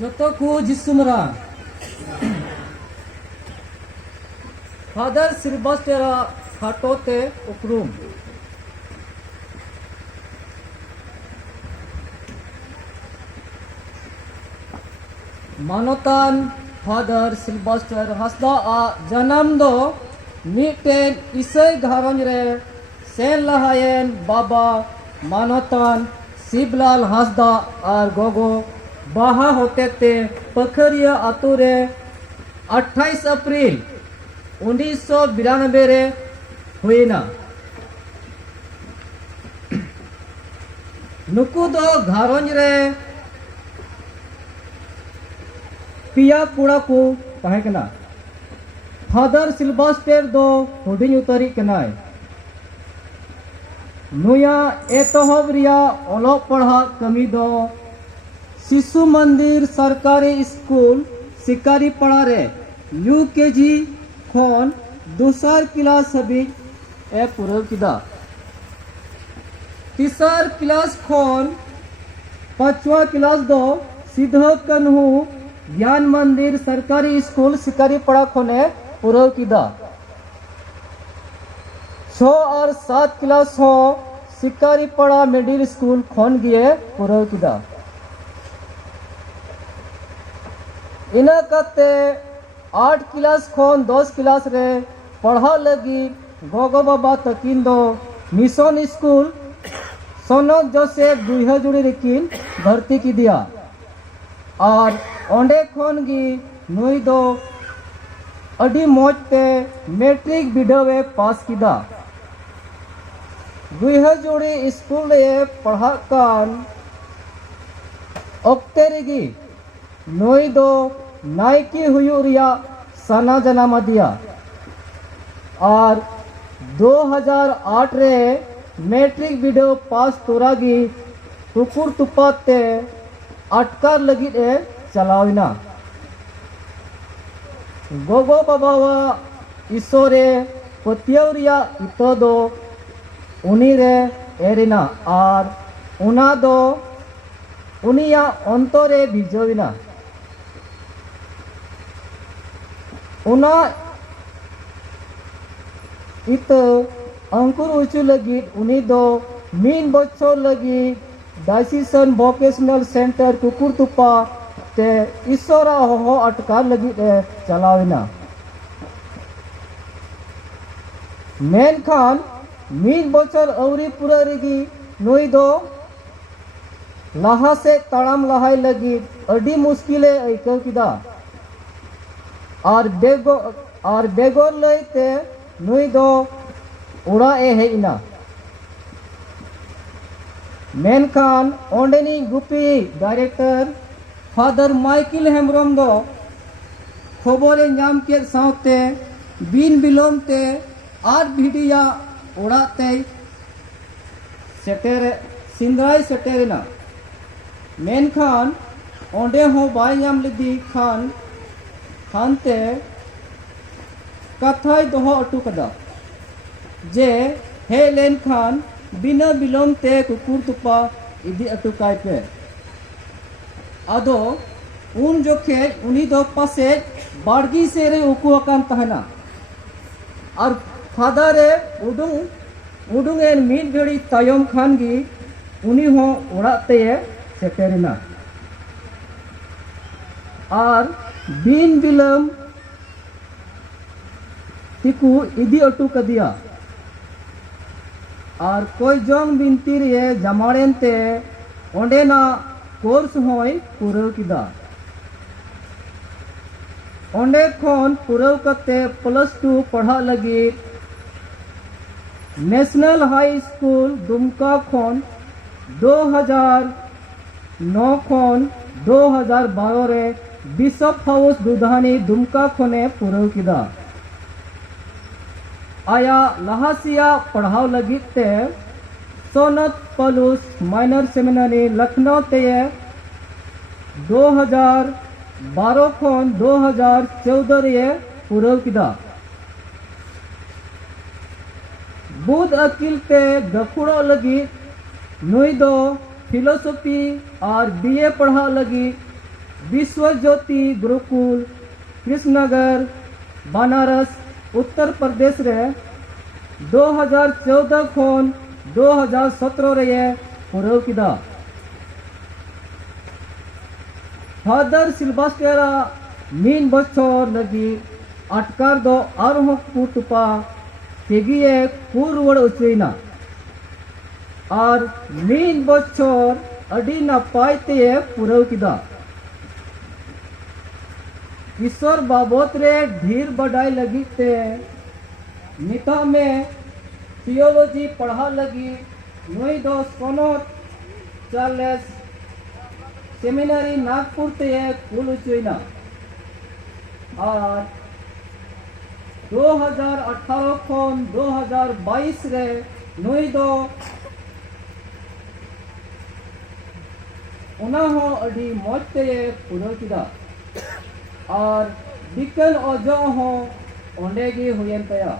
जतो को जिसुमरा फादर सिल्वेस्टर खाटोते उपरूम मानोतान फादर सिल्वेस्टर हासदा जन्म दो मिटेन इसई घारंज रे सेन लहायन बाबा मानोतान शिवलाल हासदा और गोगो बाहा होते ते पखरिया आतु रे 28 अप्रैल 1992 रे हुईना। नुकु दो घारंज रे पिया कुड़ा को तहे कना। फादर सिल्वेस्टर दो हुडिंग उतरी कनाय। नुया एतहब रिया ओलोग पढ़ा कमी दो शिशु मंदिर सरकारी स्कूल शिकारी पड़ा रे यूकेजी खन दूसर क्लास हबी ए पूरव किदा। तीसर क्लास खन पांचवा क्लास दो सीधो कन्हू ज्ञान मंदिर सरकारी स्कूल शिकारी पड़ा खने पूरव किदा। 6 और 7 क्लास हो शिकारी पड़ा मिडिल स्कूल खन गिए पूरव किदा। इना कते 8 क्लास खन 10 क्लास रे पढ़ा लगी गोगो बाबा तकिन दो मिशन स्कूल सोनक जोसेफ दुईहजुड़ी रेकिन भर्ती की दिया और ओंडे खन गी नुई दो अडी मोज ते मैट्रिक बिडवे पास किदा। दुईहजुड़ी स्कूल रे पढ़ा कान ओक्ते रेगी नुई दो नाइकी हुयू रिया सना जनामा दिया और 2008 रे मैट्रिक वीडियो पास तोरागी टुकुर तुपाते अटकार लगी ए चलाविना। गोगो बाबा ईश्वरे पतियव रिया इतो दो उनी रे एरिना और उना दो उनिया अंतरे भिजोविना। उना इत अंकुर उचु लगी उनी दो मीन बच्चों लगी डाइसिसन वोकेशनल सेंटर कुकुर तुपा ते ईश्वरा हो अटकार लगी चलाविना। मेन खान मीन बच्चर अवरी पूरा रेगी नुई दो लहा से तड़ाम लहाई लगी अडी मुश्किले ऐकव किदा और बेगोर लईते नुई दो उड़ा ए हेइना। मेनखान ओंडेनी गुपी डायरेक्टर फादर माइकल हेम्ब्रम दो खबरे नाम के सावते बिन बिलोमते आर भिडिया उड़ाते सेटेर सिंद्राई सेटेरना। मेनखान ओंडे हो बाय नाम लिदी खान खानते कथाय दोहो अटू कदा जे हे लेन खान बिना बिलोम ते कुकुर तुपा इदी अटू काय पे आदो उन जोखे उनी दो पासे बाड़गी से रे उकू अकान तहना और फादर रे उडुंग एन मीन घड़ी तायम खान गी उनी हो उड़ाते सेटेरना और बिन बिलम तिकू इदी अटू कदिया और कोई जोंग बिनती रे जमाड़ेन ते ओंडेना कोर्स होय पूरव किदा। ओंडे खन पूरव कते +2 पढ़ा लगी नेशनल हाई स्कूल दुमका खन 2009 खन 2012 रे बिशप हाउस दुधानी दुमका खने पूरव किदा। आया लहासिया पढ़ाव लगी ते सोनत पलूस माइनर सेमिनारी लखनऊ ते 2012 खन 2014 रे पूरव किदा। बुध अकिल ते गफुड़ो लगी नुई दो फिलोसफी और बीए पढ़ा लगी विश्व ज्योति गुरुकुल कृष्णनगर बनारस उत्तर प्रदेश रे 2014 खन 2017 रे पुरव किदा फादर सिल्वास्टर मीन बछर लगी अटकार दो आरहों कुटुपा तेगिए कुरुवड़ उचरेना और मीन बछर अडी नपाय ते पुरव किदा ईश्वर बाबत रे ढेर बड़ाई लगी ते निता में थियोलॉजी पढ़ा लगी नुई दो सोनोत चार्लेस सेमिनारी नागपुर ते कुल उचुना और 2018 खन 2022 रे नुई दो उना हो अडी मौज ते पुरव किदा और बिकन अजो हो ओंडे गे हुयन तया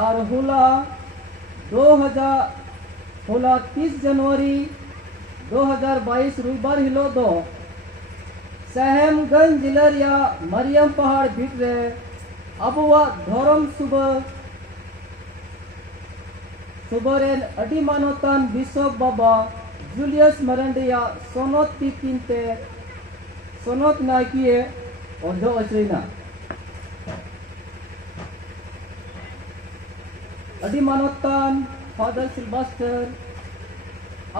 और हुला 30 जनवरी 2022 रविवार हिलो दो साहेबगंज जिला रिया मरियम पहाड़ बीट रे अबुआ धर्म सुबरेन अडी मानोतान बिशप बाबा जूलियस मरंडिया सोनोत तीकिनते सोनोत नाकिए ओझो अचरीना अडी मानोतान फादर सिल्वास्टर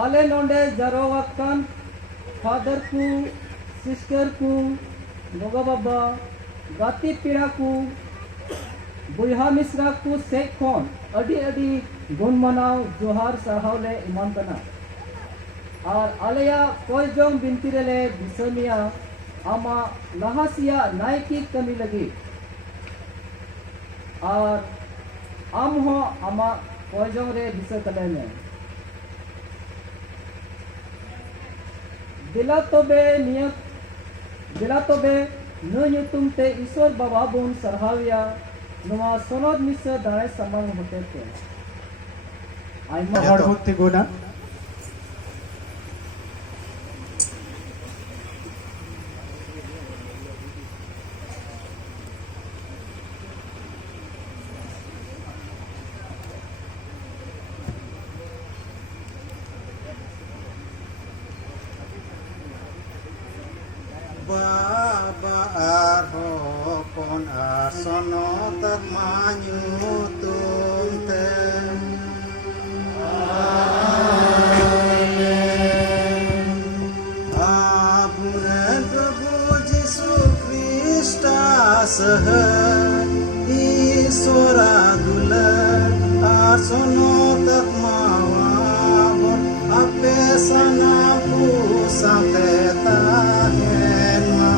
आले नोंडे जरोवाकन फादर को सिस्टर को गोगा बाबा गाती पीड़ा को बुहा मिश्रा को सेखोन अडी अडी गुण मनाव जोहार साहाव ले ईमान कना और आलेया कोई जोम बिनती रे बिसमिया आमा लहासिया नायकी कमी लगी और आम हो आमा कोई जोम रे बिस कले में दिला तोबे नुयुतुम ते ईश्वर बाबा बोन सरहाविया नुआ सोनोद मिस दाय समान होते थे आइमा हड़ होते गुना Baba arho kon asono tak manyutum tem Apne Prabhu Jisu Krista sah Iswara dulat asono tak mawabon ape sanapu samte tahen ma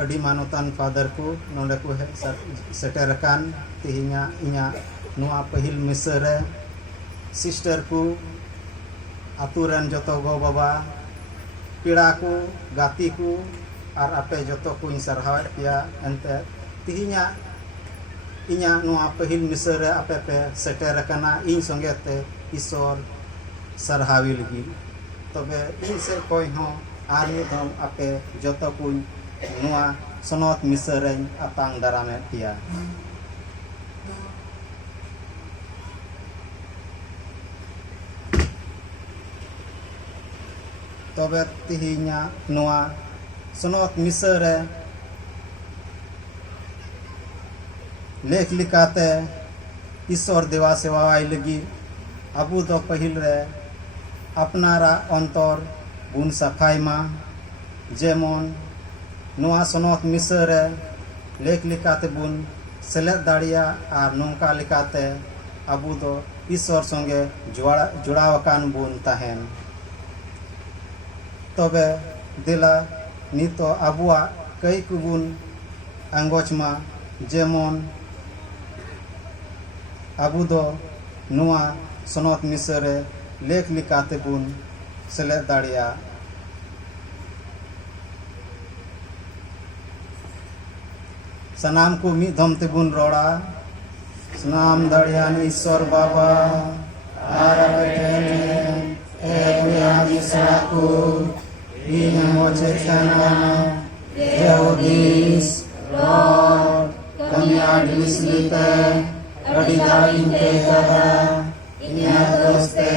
Adi manutan father ku nonde ku seterakan tihinya inya nua pahil misere sister ku aturan joto go baba pira ku gati ku ar ape joto ku insarha ya ente tihinya inya nua pahil misere ape pe seterakana in songete isor sarhawi lagi tobe in se koi ho arni dom ape joto ku nua sonot misereng apang darame pia tobe tihinya nua sonot misere lek likate ईश्वर देवा सेवाई लगी अबू दो पहिल रे अपनारा अंतर बुन सफाई मा जेमन नोआ सनत मिसरे लेख लिकाते बुन सेलेद दाड़िया और नौका लिकाते अबू दो ईश्वर संगे जुड़ावकान बुन तहेन तबे दिला नितो अबुआ कई कुबुन अंगोचमा जेमन अबू दो नोआ सनत मिसरे लेख लिकाते बुन सेलेद दाड़िया सनाम को मिद धम तेबुन रोड़ा सनाम दड़ियान ईश्वर बाबा आर बेटेने एवया मिसराको इन मोचे चना Theodis, Lord, kami adislite, radidain te kada, inya doste,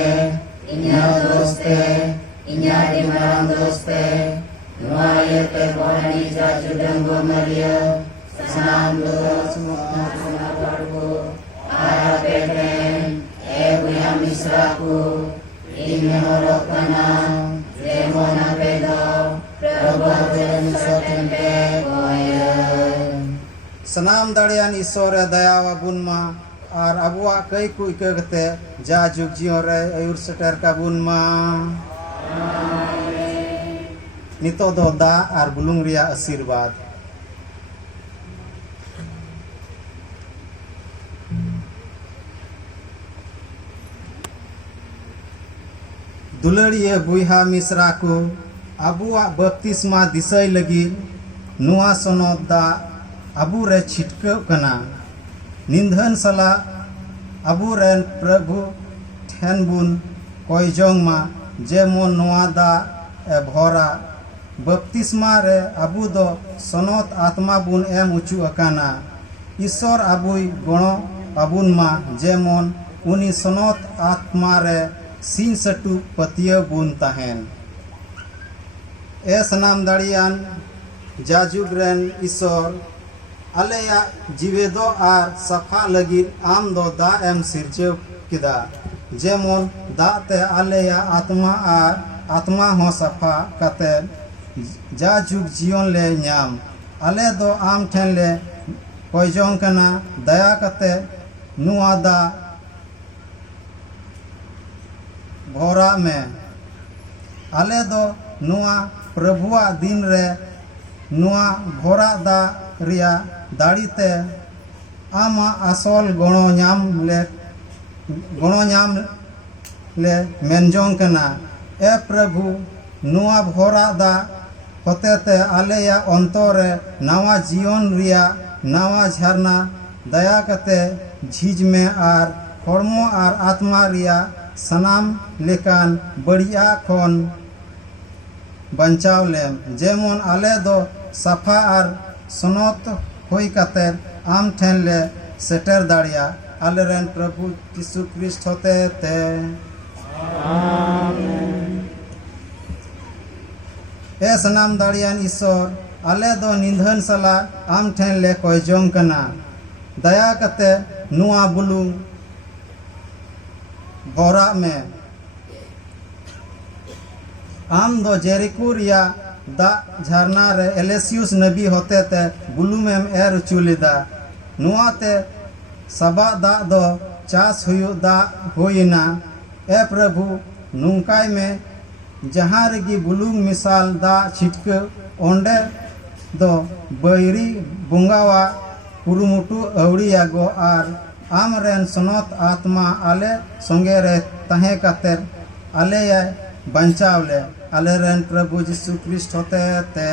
inya dimarang doste, nuaye te bani jajudenggo Maria, sanam doa semua pargo, arapeten, ebuya misraku, ine horokana, zemona pedo, सनाम दड़ियान ईश्वर दया बुन मा और अबुआ कई को इकते जा जुग जियो रे आयुर सेटर का बुन मा नितो दो दा और बुलुंग रिया आशीर्वाद दुलड़िए बुहा मिश्रा को अबुआ बपतिस्मा दिसय लगी नुआ सनद दा अबू रे छिटकव कना निंधन सला अबू रेन प्रभु ठेन बुन कोयजोंग मा जेमन नुआ दा ए भरा बपतिस्मा रे अबू दो सनद आत्मा बुन एम उचु अकाना ईश्वर अबुई गणो अबुन मा जेमन उनी सनद आत्मा रे सिन सटु पतिय बुन ताहेन ए सनाम दड़ियान जाजुग रेन ईश्वर आलेया जीवेदो आर सफा लगी आम दो दा एम सिरजेव किदा जेमन दा ते आलेया आत्मा हो सफा कते जाजुग जीवन ले न्याम आले दो आम ठेन ले कोयजोंग कना दया कते नुआ दा भोरा में आले दो नुआ प्रभुआ दिन रे नुआ भोरा दा रिया दाड़ीते आमा आसल गणो ᱧᱟᱢ ले मेनजोंग कना ए प्रभु नुआ भोरा दा होतेते आलेया अंतरे नवा जीवन रिया नवा झरना दया कते झीज में आर हड़मो आर आत्मा रिया सनाम लेकान बढ़िया खन बंचाव लेम जेमन आले दो सफा आर सनत होई कते आम ठेन ले सेटर दाड़िया आले रेन प्रभु यीशु ख्रिस्ट होते ते आमीन ए सनाम दाड़ियान ईश्वर आले दो निंधन सला आम ठेन ले कोयजोंग कना दया कते नुआ बुलुंग बोरा में आम दो जेरिको रिया दा झरना रे एलेसियुस नबी होते ते बुलुम एम एर चुलिदा नुआते सबा दा दो चास हुयु दा होइना ए प्रभु नुंकाय में जहां रेगी बुलुंग मिसाल दा छिटके ओंडे दो बैरी बुंगावा कुरुमुटु अवड़िया गो आर आम रेन सनत आत्मा आले संगे रे तहे कते आले बंचाव ले आले रेन प्रभु यीशु ख्रिस्ट होते ते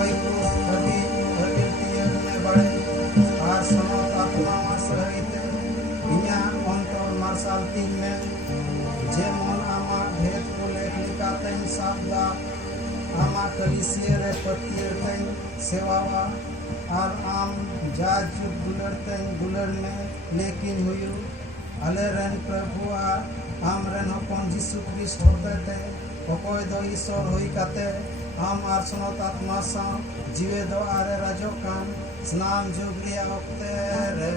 ᱚᱠᱚᱭ ᱠᱚ ᱦᱟᱹᱵᱤᱞ ᱛᱤᱭᱟᱹᱜ ᱢᱮ ᱵᱟᱲᱮ ᱟᱨ ᱥᱚᱱᱚᱛ ᱟᱛᱢᱟ ᱥᱟᱹᱦᱤᱛᱮ ᱤᱧᱟᱹᱜ ᱚᱱᱛᱚᱨ ᱢᱟᱨᱥᱟᱞ ᱛᱤᱧ ᱢᱮ ᱡᱮᱢᱚᱱ ᱟᱢᱟᱜ ᱵᱷᱮᱫ ᱠᱚ ᱞᱮᱠ ᱞᱮᱠᱟᱛᱮᱧ ᱥᱟᱵᱫᱟ ᱟᱢᱟᱜ ᱠᱟᱹᱞᱤᱥᱤᱭᱟᱹ ᱨᱮ ᱯᱟᱹᱛᱭᱟᱹᱣ ᱛᱮᱧ ᱥᱮᱣᱟᱣᱟ ᱟᱨ ᱟᱢ ᱡᱟ ᱡᱩᱜᱽ ᱫᱩᱞᱟᱹᱲ ᱛᱮᱧ ᱫᱩᱞᱟᱹᱲ ᱢᱮ ᱞᱮᱠᱤन ᱦᱩᱭᱩᱜ ᱟᱞᱮᱨᱮᱱ ᱯᱨᱚᱵᱷᱩᱣᱟᱜ ᱟᱢᱨᱮᱱ ᱦᱚᱯᱚᱱ ᱡᱤᱥᱩ ᱠᱷᱨᱤᱥᱴ ᱦᱚᱛᱮᱛᱮ ᱚᱠᱚᱭ ᱫᱚ ᱤᱥᱚᱨ ᱦᱩᱭ ᱠᱟᱛᱮ ᱟᱢ ᱟᱨ ᱥᱚᱱᱚᱛ ᱟᱛᱢᱟ ᱥᱟᱶ ᱡᱤᱣᱮᱫ ᱟᱨᱮ ᱨᱟᱡᱚᱜ ᱠᱟᱱ ᱥᱱᱟᱢ ᱡᱩᱜᱽ ᱨᱮᱭᱟᱜ ᱚᱠᱛᱮ ᱨᱮ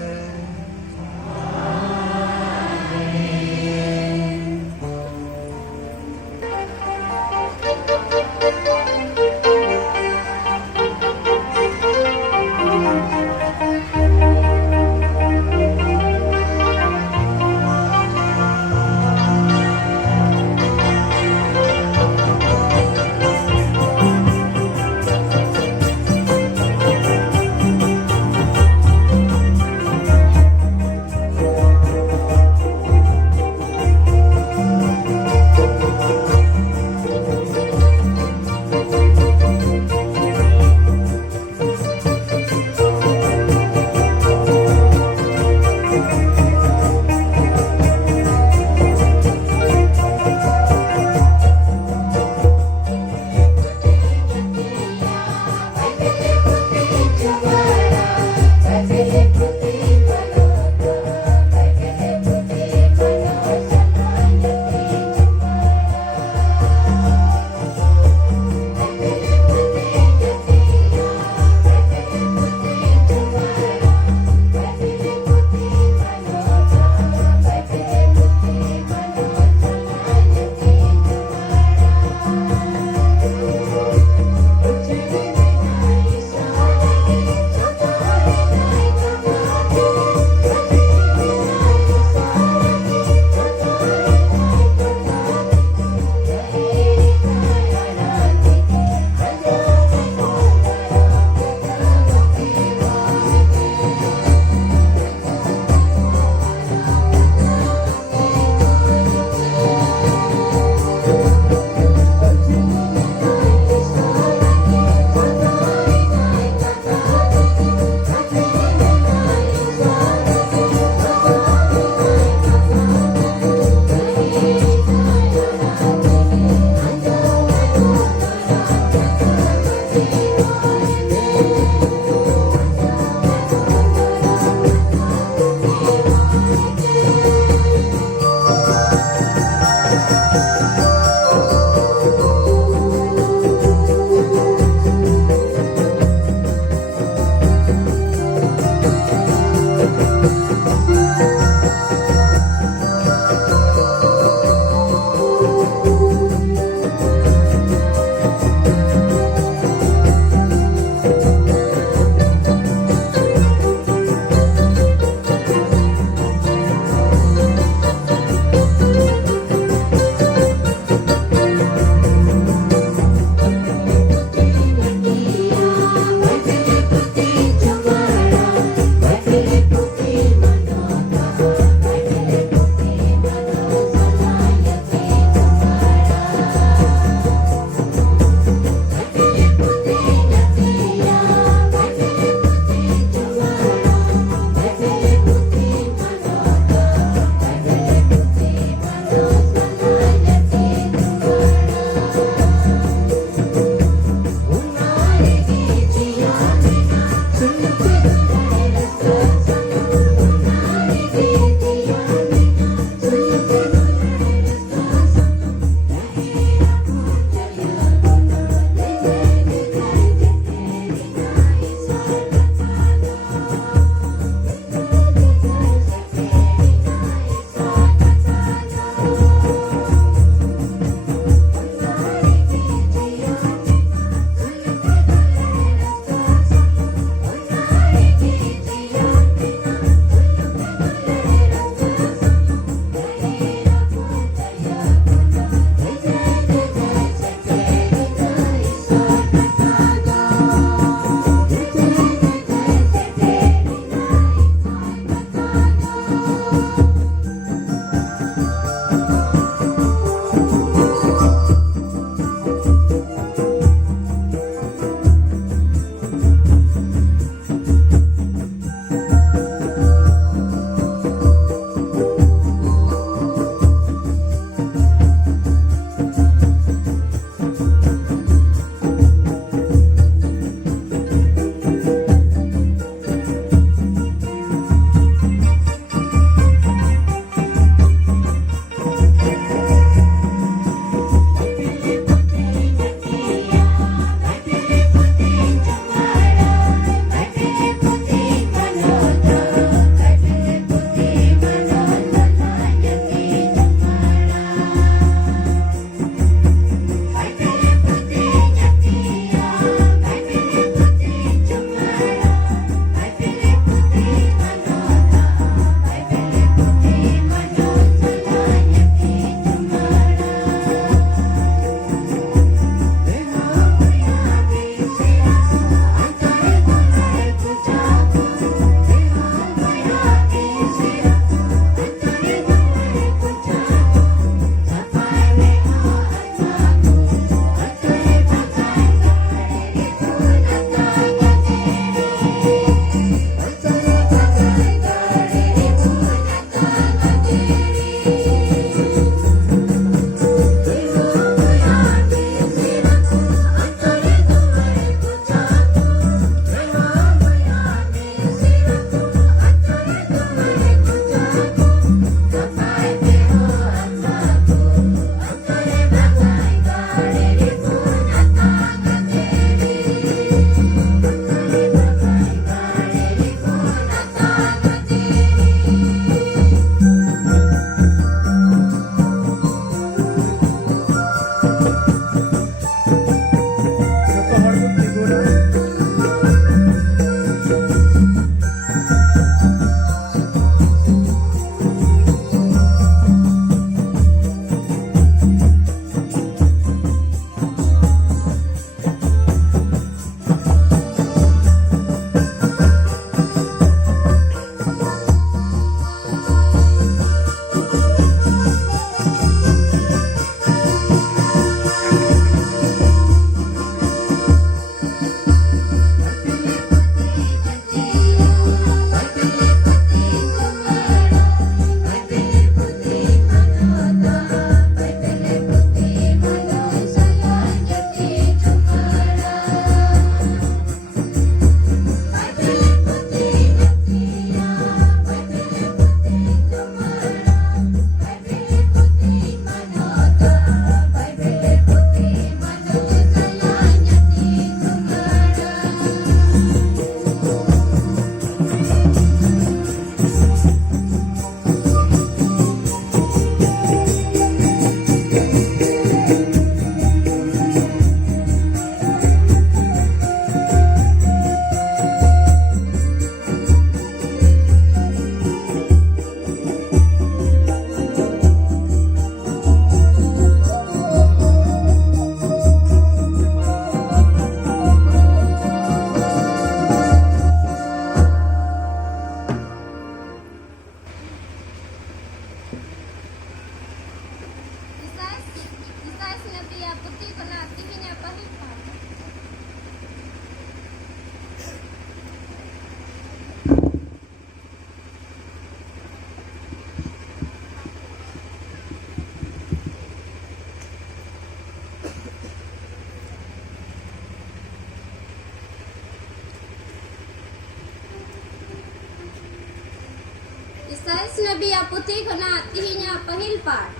साइंस नबिया पुथी खना तिहिnya pahil part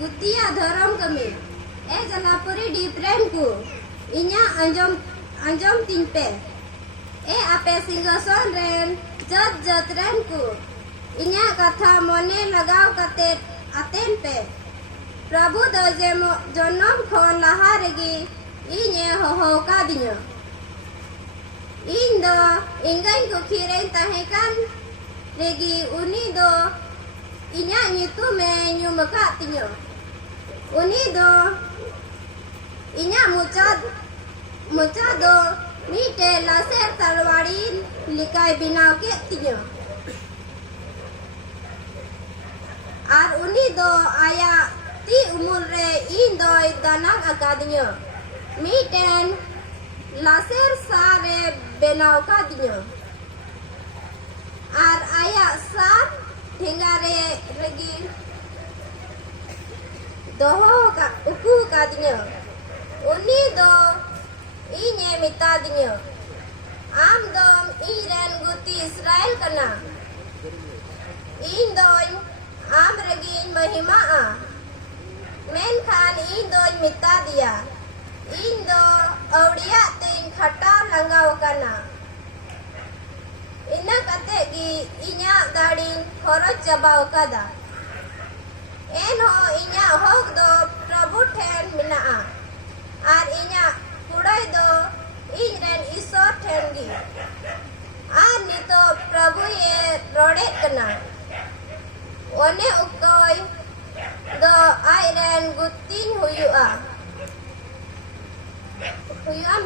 Gutia dharam kami jalapuri di friendku inya anjom tinpe ape singgason ren jat renku inya katha mone lagaw katet aten pe Prabhu do jonom khon laha regi inya hoho kadinya Indo inggan ku kirain tahekan Lagi uni do inya nyutume nyumaka tinyo. Uni do inya mucha do mite laser talwarin likai binaw ke tinyo. Ar uni do aya ti umur re indo danang akadinyo. Miten laser sare binaw kadinyo. Ar aya sar tingare regi doho ka uku kadinyo uni do inye mita dinyo am dom iren guti Israel kana indoy am regi mahima menkhan indoy mita dia indo awdiya ting khata langaw kana Ina kate gi inya dadin khoroj chabaw kada enho inya hok do Prabhu then minaa ar inya kuday do inren isor then gi ar nito Prabhu ye rode kana one ukoy do airen gutin huyua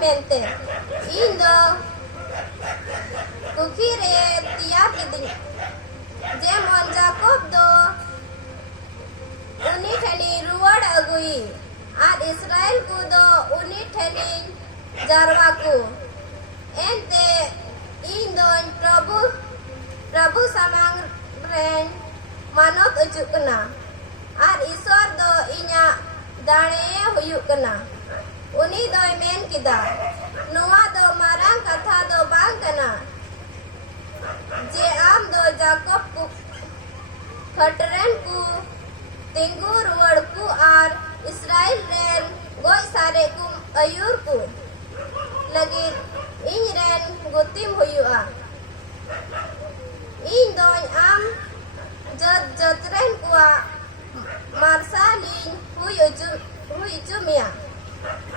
mente indo Kukire tiap idin Jemon Jacob do Uni thani ruwad agui Ad Israel ku do uni thani jarwaku Ente indon Prabhu samang ren manot ujuk kena Ad isor do inya dane huyuk kena Uni doi men kida Nuwa do marang katha do bang kena Je am do Jacob ku khatren ku tinggu ruwad ku ar Israel ren goi sare ku ayur ku lagi in ren gutim huyua in doi am jat ren ku marsalin huyujumia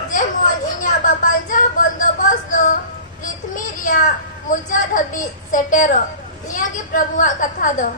Jemon inya bapanja bondobos do ritmi ria muja dhabi setero Nia ki Prabhuwa katha do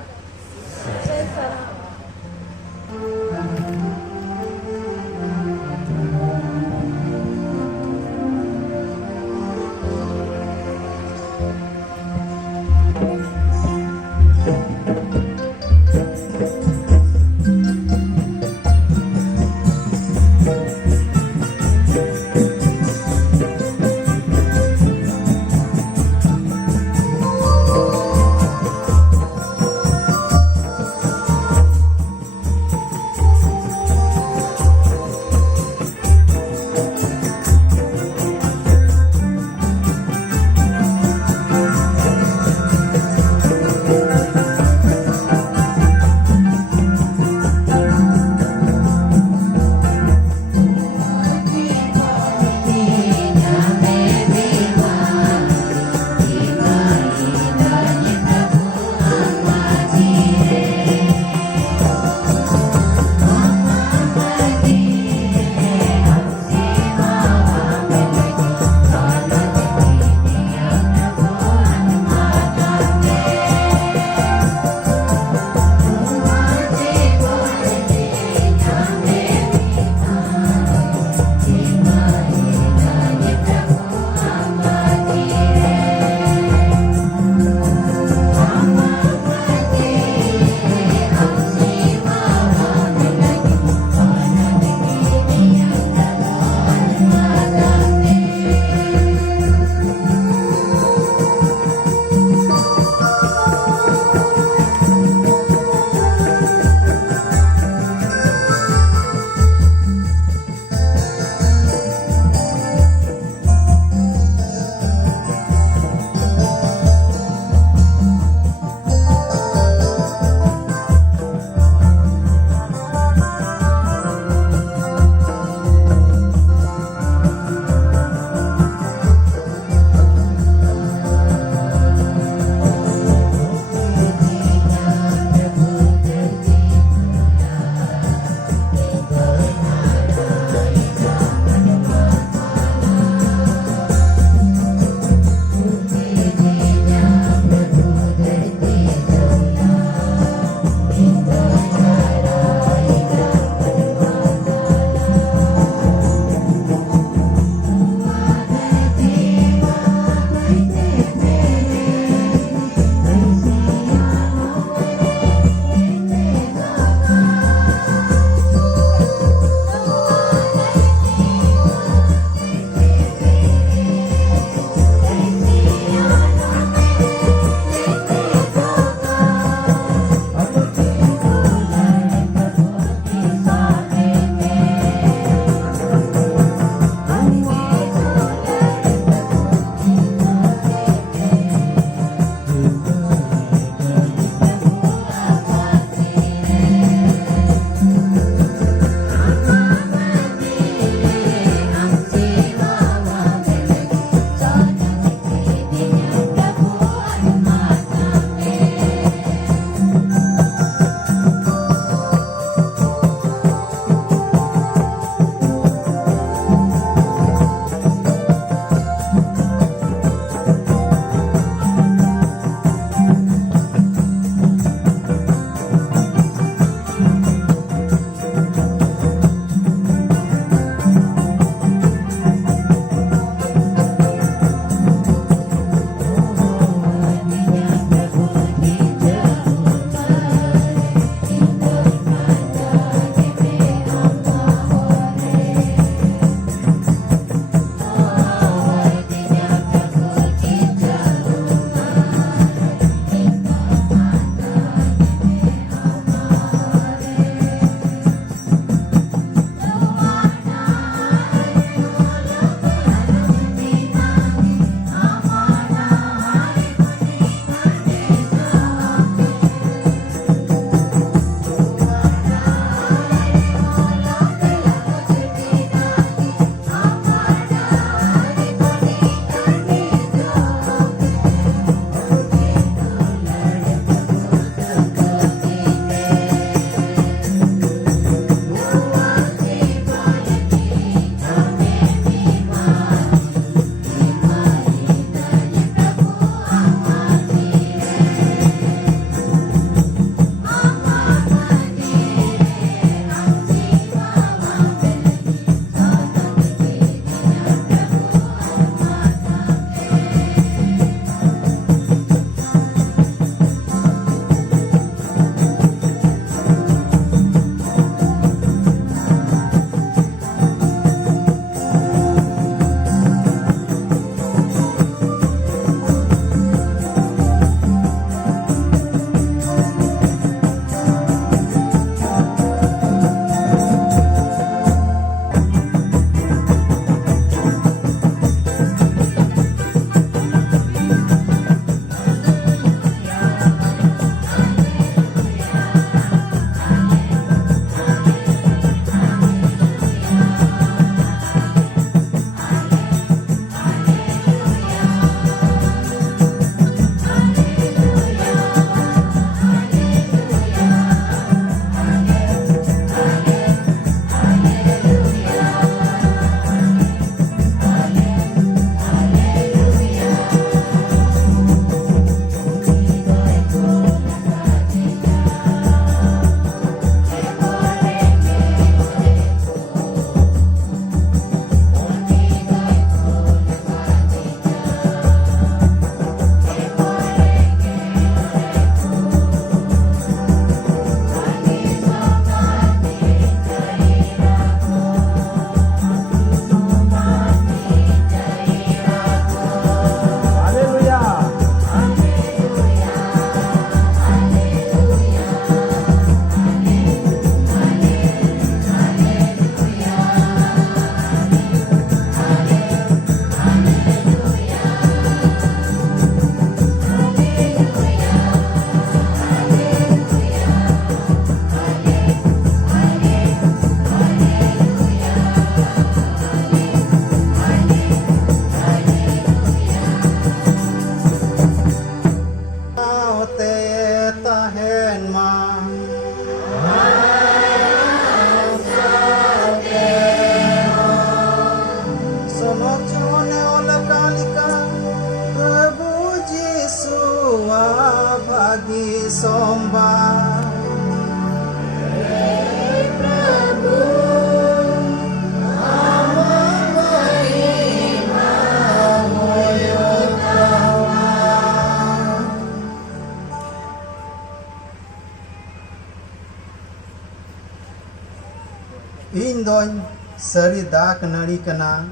ᱤᱧ ᱫᱚᱧ ᱥᱟᱹᱨᱤ ᱫᱟᱜ ᱱᱟᱹᱲᱤ ᱠᱟᱱᱟ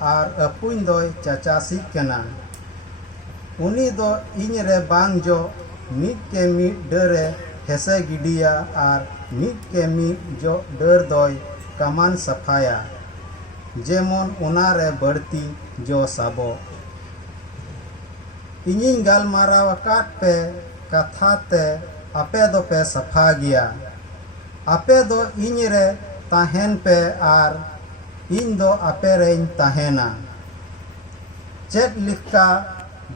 ᱟᱨ ᱟᱹᱯᱩᱧ ᱫᱚᱭ ᱪᱟᱪᱟᱥᱤᱜ ᱠᱟᱱᱟ᱾ ᱩᱱᱤ ᱫᱚ ᱤᱧ ᱨᱮ ᱵᱟᱝ ᱡᱚ ᱢᱤᱫ ᱠᱮ ᱢᱤᱫ ᱰᱟᱹᱨᱮ ᱦᱮᱸᱥᱮ ᱜᱤᱰᱤᱭᱟ ᱟᱨ ᱢᱤᱫ ᱠᱮ ᱢᱤᱫ ᱡᱚ ᱰᱟᱹᱨ ᱫᱚᱭ ᱠᱟᱢᱟᱱ ᱥᱟᱯᱷᱟᱭᱟ, ᱡᱮᱢᱚᱱ ᱚᱱᱟᱨᱮ ᱵᱟᱹᱲᱛᱤ ᱡᱚ ᱥᱟᱵᱚᱜ᱾ ᱤᱧᱤᱧ ᱜᱟᱞᱢᱟᱨᱟᱣ ᱟᱠᱟᱫ ᱯᱮ ᱠᱟᱛᱷᱟ ᱛᱮ ᱟᱯᱮ ᱫᱚᱯᱮ ᱥᱟᱯᱷᱟ ᱜᱮᱭᱟ᱾ ᱟᱯᱮ ᱫᱚ ᱤᱧ ᱨᱮ ᱛᱟᱦᱮᱱ ᱯᱮ ᱟᱨ ᱤᱧ ᱫᱚ ᱟᱯᱮ ᱨᱮᱧ ᱛᱟᱦᱮᱱᱟ᱾ ᱪᱮᱫ ᱞᱮᱠᱟ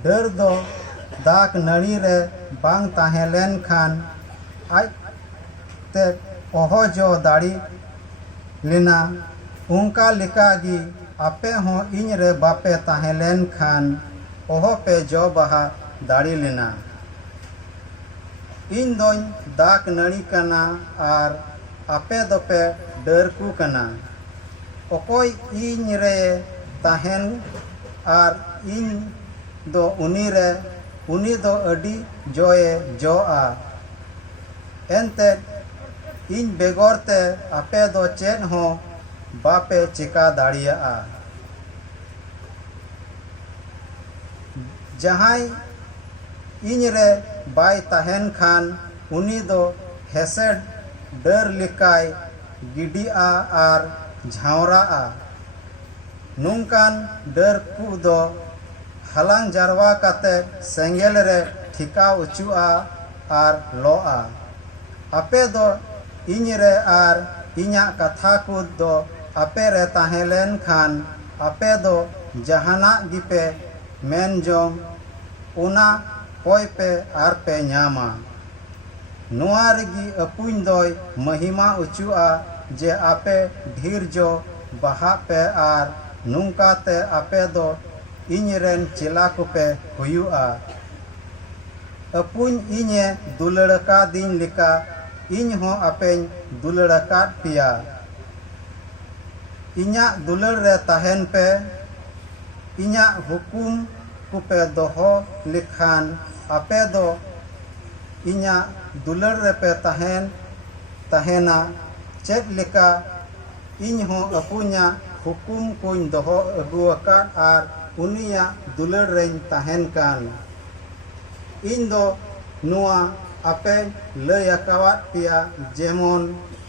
ᱰᱟᱹᱨ ᱫᱚ ᱫᱟᱜ ᱱᱟᱹᱲᱤ ᱨᱮ ᱵᱟᱝ ᱛᱟᱦᱮᱸ ᱞᱮᱱ ᱠᱷᱟᱱ ᱟᱡ ᱛᱮ ᱚᱦᱚ ᱡᱚ ᱫᱟᱲᱮ ᱞᱮᱱᱟ, ᱚᱱᱠᱟ ᱞᱮᱠᱟᱜᱮ ᱟᱯᱮ ᱦᱚᱸ ᱤᱧ ᱨᱮ ᱵᱟᱯᱮ ᱛᱟᱦᱮᱸ ᱞᱮᱱ ᱠᱷᱟᱱ ᱚᱦᱚ ᱯᱮ ᱡᱚ ᱵᱟᱦᱟ ᱫᱟᱲᱮ ᱞᱮᱱᱟ᱾ ᱤᱧ ᱫᱚᱧ ᱫᱟᱜ ᱱᱟᱹᱲᱤ ᱠᱟᱱᱟ ᱟᱨ ᱟᱯᱮ ᱫᱚᱯᱮ ᱰᱟᱹᱨ ᱠᱚ ᱠᱟᱱᱟ᱾ ᱚᱠᱚᱭ ᱤᱧ ᱨᱮ ᱛᱟᱦᱮᱱ ᱟᱨ ᱤᱧ ᱫᱚ ᱩᱱᱤ ᱨᱮ, ᱩᱱᱤ ᱫᱚ ᱟᱹᱰᱤ ᱡᱚᱭᱮ ᱡᱚᱜᱼᱟ᱾ ᱮᱱᱛᱮᱫ ᱤᱧ ᱵᱮᱜᱚᱨ ᱛᱮ ᱟᱯᱮ ᱫᱚ ᱪᱮᱫ ᱦᱚᱸ ᱵᱟᱯᱮ ᱪᱮᱠᱟ ᱫᱟᱲᱮᱭᱟᱜᱼᱟ᱾ ᱡᱟᱦᱟᱸᱭ ᱤᱧ ᱨᱮ ᱵᱟᱭ ᱛᱟᱦᱮᱱ ᱠᱷᱟᱱ ᱩᱱᱤ ᱫᱚ ᱦᱮᱸᱥᱮ ᱰᱟᱹᱨ ᱞᱮᱠᱟᱭ ᱜᱤᱰᱤᱜᱼᱟ ᱟᱨ ᱡᱷᱟᱣᱨᱟᱜᱼᱟ᱾ ᱱᱚᱝᱠᱟᱱ ᱰᱟᱹᱨ ᱠᱚᱫᱚ ᱦᱟᱞᱟᱝ ᱡᱟᱨᱣᱟ ᱠᱟᱛᱮ ᱥᱮᱸᱜᱮᱞ ᱨᱮ ᱴᱷᱮᱠᱟᱣ ᱚᱪᱚᱜᱼᱟ ᱟᱨ ᱞᱚᱜᱼᱟ᱾ ᱟᱯᱮ ᱫᱚ ᱤᱧ ᱨᱮ ᱟᱨ ᱤᱧᱟᱹᱜ ᱠᱟᱛᱷᱟ ᱠᱚᱫᱚ ᱟᱯᱮ ᱨᱮ ᱛᱟᱦᱮᱸ ᱞᱮᱱ ᱠᱷᱟᱱ ᱟᱯᱮ ᱫᱚ ᱡᱟᱦᱟᱱᱟᱜ ᱜᱮᱯᱮ ᱢᱮᱱ ᱡᱚᱝ ᱚᱱᱟ ᱠᱚᱭ ᱯᱮ ᱟᱨ ᱯᱮ ᱧᱟᱢᱟ᱾ ᱱᱚᱣᱟ ᱨᱮᱜᱮ ᱟᱹᱯᱩᱧ ᱫᱚᱭ ᱢᱚᱦᱤᱢᱟ ᱚᱪᱚᱜᱼᱟ ᱡᱮ ᱟᱯᱮ ᱰᱷᱮᱨ ᱡᱚ ᱵᱟᱦᱟᱜ ᱯᱮ ᱟᱨ ᱱᱚᱝᱠᱟᱛᱮ ᱟᱯᱮ ᱫᱚ ᱤᱧ ᱨᱮᱱ ᱪᱮᱞᱟ ᱠᱚᱯᱮ ᱦᱩᱭᱩᱜᱼᱟ᱾ ᱟᱹᱯᱩᱧ ᱤᱧᱮ ᱫᱩᱞᱟᱹᱲ ᱟᱠᱟᱫᱤᱧ ᱞᱮᱠᱟ ᱤᱧ ᱦᱚᱸ ᱟᱯᱮᱧ ᱫᱩᱞᱟᱹᱲ ᱟᱠᱟᱫ ᱯᱮᱭᱟ᱾ ᱤᱧᱟᱹᱜ ᱫᱩᱞᱟᱹᱲ ᱨᱮ ᱛᱟᱦᱮᱱ ᱯᱮ᱾ ᱤᱧᱟᱹᱜ ᱦᱩᱠᱩᱢ ᱠᱚᱯᱮ ᱫᱚᱦᱚ ᱞᱮᱠᱷᱟᱱ ᱟᱯᱮ ᱫᱚ ᱤᱧᱟᱹᱜ ᱫᱩᱞᱟᱹᱲ ᱨᱮᱯᱮ ᱛᱟᱦᱮᱱᱟ, ᱪᱮᱫ ᱞᱮᱠᱟ ᱤᱧ ᱦᱚᱸ ᱟᱹᱯᱩᱧᱟᱜ ᱦᱩᱠᱩᱢ ᱠᱚᱧ ᱫᱚᱦᱚ ᱟᱹᱜᱩ ᱟᱠᱟᱫ ᱟᱨ ᱩᱱᱤᱭᱟᱜ ᱫᱩᱞᱟᱹᱲ ᱨᱮᱧ ᱛᱟᱦᱮᱱ ᱠᱟᱱ᱾ ᱤᱧ ᱫᱚ ᱱᱚᱣᱟ ᱟᱯᱮᱧ ᱞᱟᱹᱭ ᱟᱠᱟᱣᱟᱫ ᱯᱮᱭᱟ ᱡᱮᱢᱚᱱ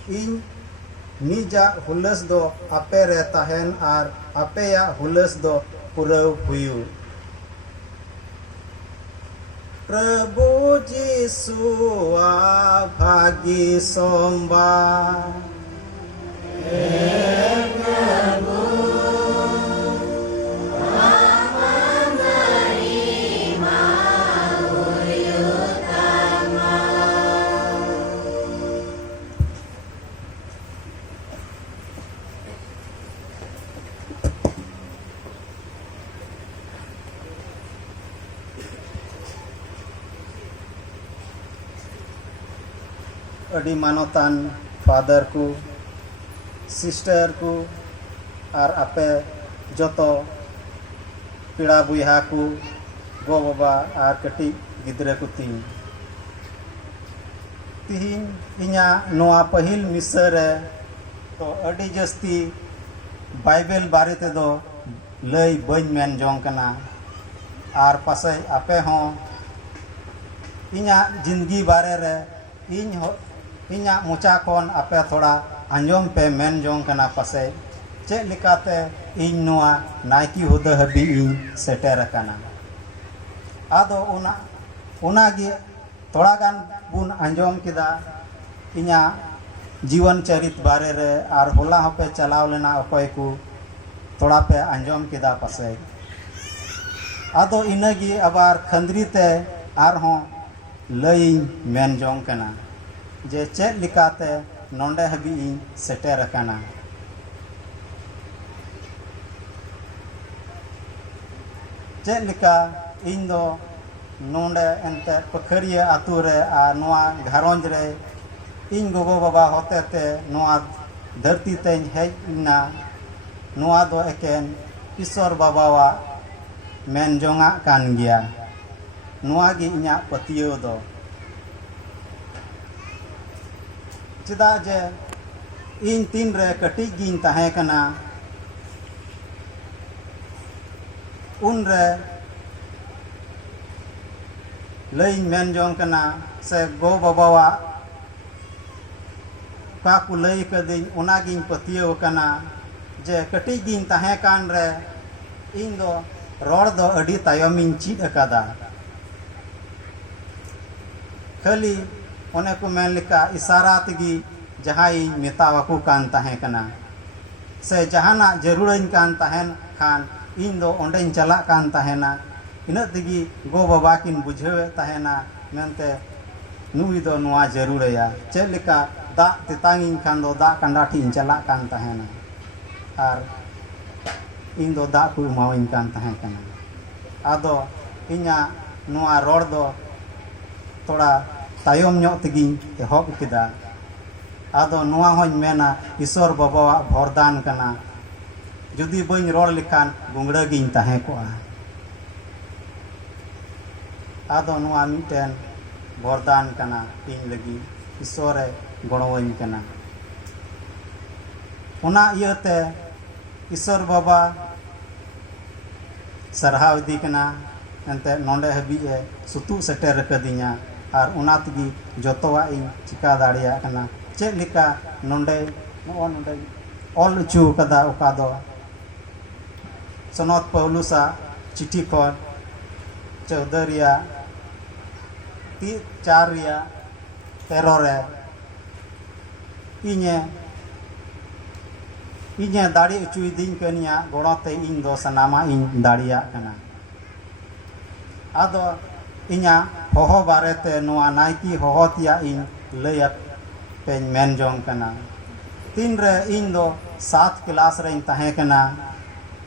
ᱤᱧ ᱱᱤᱡᱟᱜ ᱦᱩᱞᱟᱹᱥ ᱫᱚ ᱟᱯᱮ ᱨᱮ ᱛᱟᱦᱮᱱ ᱟᱨ ᱟᱯᱮᱭᱟᱜ ᱦᱩᱞᱟᱹᱥ ᱫᱚ ᱯᱩᱨᱟᱹᱣ ᱦᱩᱭᱩᱜ। प्रभु जीसुआ भागी सोमवार अड़ी मानोतान फादर को सिस्टर को और आपे जोतो पिड़ा बुहा को गो बाबा और कटी गिद्रे को तीन इना नोआ पहिल मिसर तो अड़ी जस्ती बाइबल बारे ते दो लई बन मेन जोंग कना और पासे आपे हों इना जिंदगी बारे रे इना मुचा कोन आपे थोड़ा आंजोम पे मेन जोंग कना पासे चेक लिकाते इन नोआ नाइकी हुदा हबी इन सेटेर कना आदो उना गे थोड़ा गान बुन आंजोम किदा इना जीवन चरित बारे रे और होला होपे चलाव लेना अकोय को थोड़ा पे आंजोम किदा पासे आदो इनगी अबार खंदरी ते आर हों लई मेन जोंग कना जे चेक लिकाते नोंडे हबी इन सेटेर कना चेक लिका इन दो नोंडे एंते पखरिया आतु रे आ नोआ घारोंज रे इन गोगो बाबा होते ते नोआ धरती ते हेजना नोआ दो एकेन ईश्वर बाबावा मेन जोंगा कान गया नोआ गे इना पतियो दो चेदा जे इन तीन रे कटी गिन तहे कना उन रे लई मेन जोंग कना से गो बाबावा का को लई कदिन ओना गिन पतियो कना जे कटी गिन तहे कान रे इन दो रोड दो अडी तायमिन चीज अकादा खाली ओने को मेन लिका इशारा तगी जहाई मेतावाकू कान तहे कना से जहाना जरूरन कान तहन खान इन दो ओंडेन चला कान तहेना इना तगी गो बाबा किन बुझावे तहेना मेनते नुई दो नुआ जरूरया चेक लिका दा तेतांगिन खान दो दा कंडा ठिन चला कान तहेना आर इन दो दा को माविन कान तहे कना आदो इना नुआ रोड दो थोड़ा तायम ᱧᱚᱜ तगी एहब किदा आदो नुआ होñ मेना ईश्वर बाबावा भरदान कना जुदी बइन रोड लिखान गुंगड़ा गिन तहे कोआ आदो नुआ मिटेन भरदान कना इन लगी ईश्वरे गणवइन कना ओना इयते ईश्वर बाबा सरहाव दी कना एंते नोंडे हबी ए सुतु सेटर कदिया और ओना तगी जतवा इन चिका दाड़िया कना चेक लिका नोंडे नोंडे ऑल चू कदा ओका दो सनत पौलुसा चिठी खन 14 रिया 4 रिया 13 रे इnye दाड़ी उचुई दिन कनिया गणते इन दो सनामा इन दाड़िया कना आदो इnya होहो बारेते नोआ नाइकी होहोतिया इन लया पे मेन जोंग कना तीन रे इन दो 7 क्लास रे तहे कना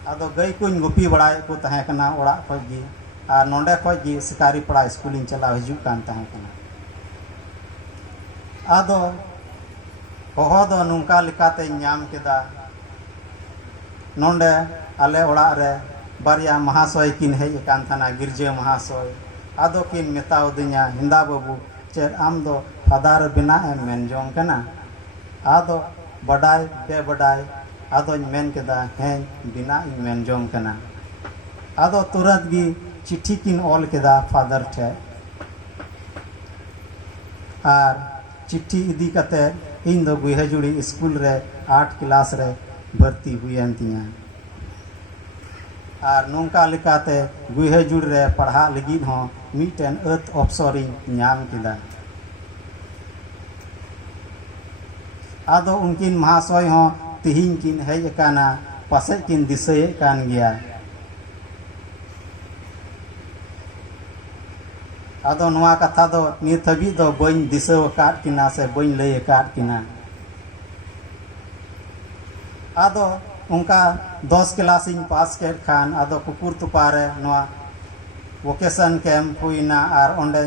आदो गई कुन गुपी बड़ाय को तहे कना ओड़ा खोजी आ नोंडे खोजी सिकारी पड़ा स्कूलिंग चला हिजु कान तहे कना आदो होहो दो नुंका लिकाते न्याम केदा नोंडे आले ओड़ा रे बारिया महाशय किन हेज कान थाना गिरजे महाशय आदो किन मेताव दिया हिंदा बाबू चे आम दो फादार बिना मेन जोंग कना आदो बडाय बे बडाय आदो मेन केदा हें बिना मेन जोंग कना आदो तुरंत गी चिट्ठी किन ऑल केदा फादर ठे आर चिट्ठी इदी कते इन दो गुहजुड़ी स्कूल रे 8 क्लास रे भर्ती हुईन तिया और नौका लिकाते गुहजुड़ रे पढ़ा लगी हो मीटेन अर्थ अफसर नाम किदा आदो उनकिन महाशय हो तिहिन किन हेज काना पासे किन दिसय कान गया आदो नुआ कथा दो नित हबी दो बइन दिसव काट किना से बइन लय काट किना आदो उनका 10 क्लास इन पास के खान आदो कुकुर तुपारे नुआ वोकेशन कैंप हुईना और ओंडे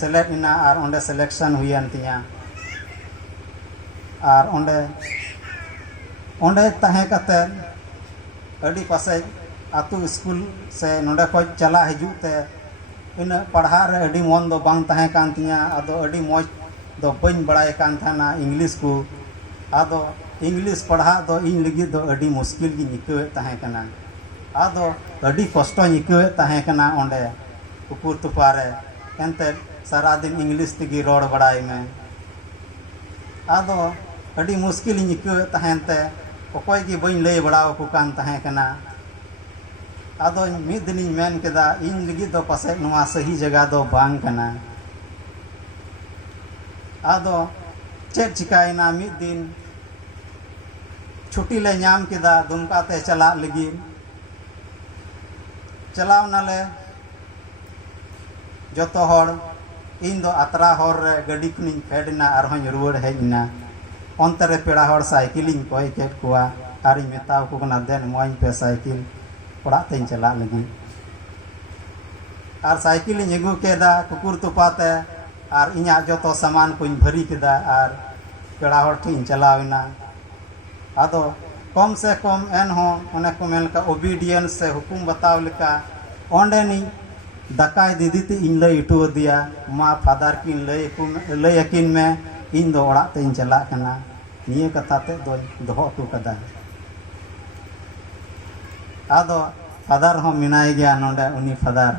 सेलेक्ट इना और ओंडे सिलेक्शन हुईन तिया और ओंडे तहे कते अडी पासे आतु स्कूल से नोडे को चला हजुते इन पढ़ा रे अडी मन दो बांग तहे कान तिया आदो अडी मौज दो बइन बड़ाय कान थाना इंग्लिश को आदो इंग्लिश पढ़ा दो इन लगी दो अडी मुश्किल गी निकवे तहे कना आदो अडी कष्ट निकवे तहे कना ओंडे कुकुर तुपारे एंते सारा दिन इंग्लिश तगी रोड बड़ाई में आदो अडी मुश्किल निकवे तहेनते ओकोय गी बइन लय बड़ाव को कान तहे कना आदो मिद दिन मेन केदा इन लगी दो पासे नुआ सही जगह दो बांग कना आदो चेक चिकायना मिद दिन छुट्टी ले नाम केदा दुमकाते चला लगी चलाव नाले जतो हर इन दो अतरा हर रे गड्डी कुनिन फेडना आर हन रुवाड़ हेजना अंतर रे पेड़ा हर साइकिलिंग कोई केट कुआ आरी मेताव को कना देन मोइन पे साइकिल पड़ा तेन चला लगी आर साइकिलिंग एगु केदा कुकुर तुपाते आर इना जतो सामान कुन भरी केदा आर पेड़ा हर ठिन चलावना आदो कम से कम एन हो ओने को मेन का ओबीडियंस से हुकुम बताव लिका ओंडे नी दकाय दीदी ते इन लय इटू दिया मा फादर किन लय किन में इन दो ओड़ा तेन चला कना निये कथा ते दो दोहो हटू कदा आदो फादर हो मिनाय गया नोंडे उनी फादर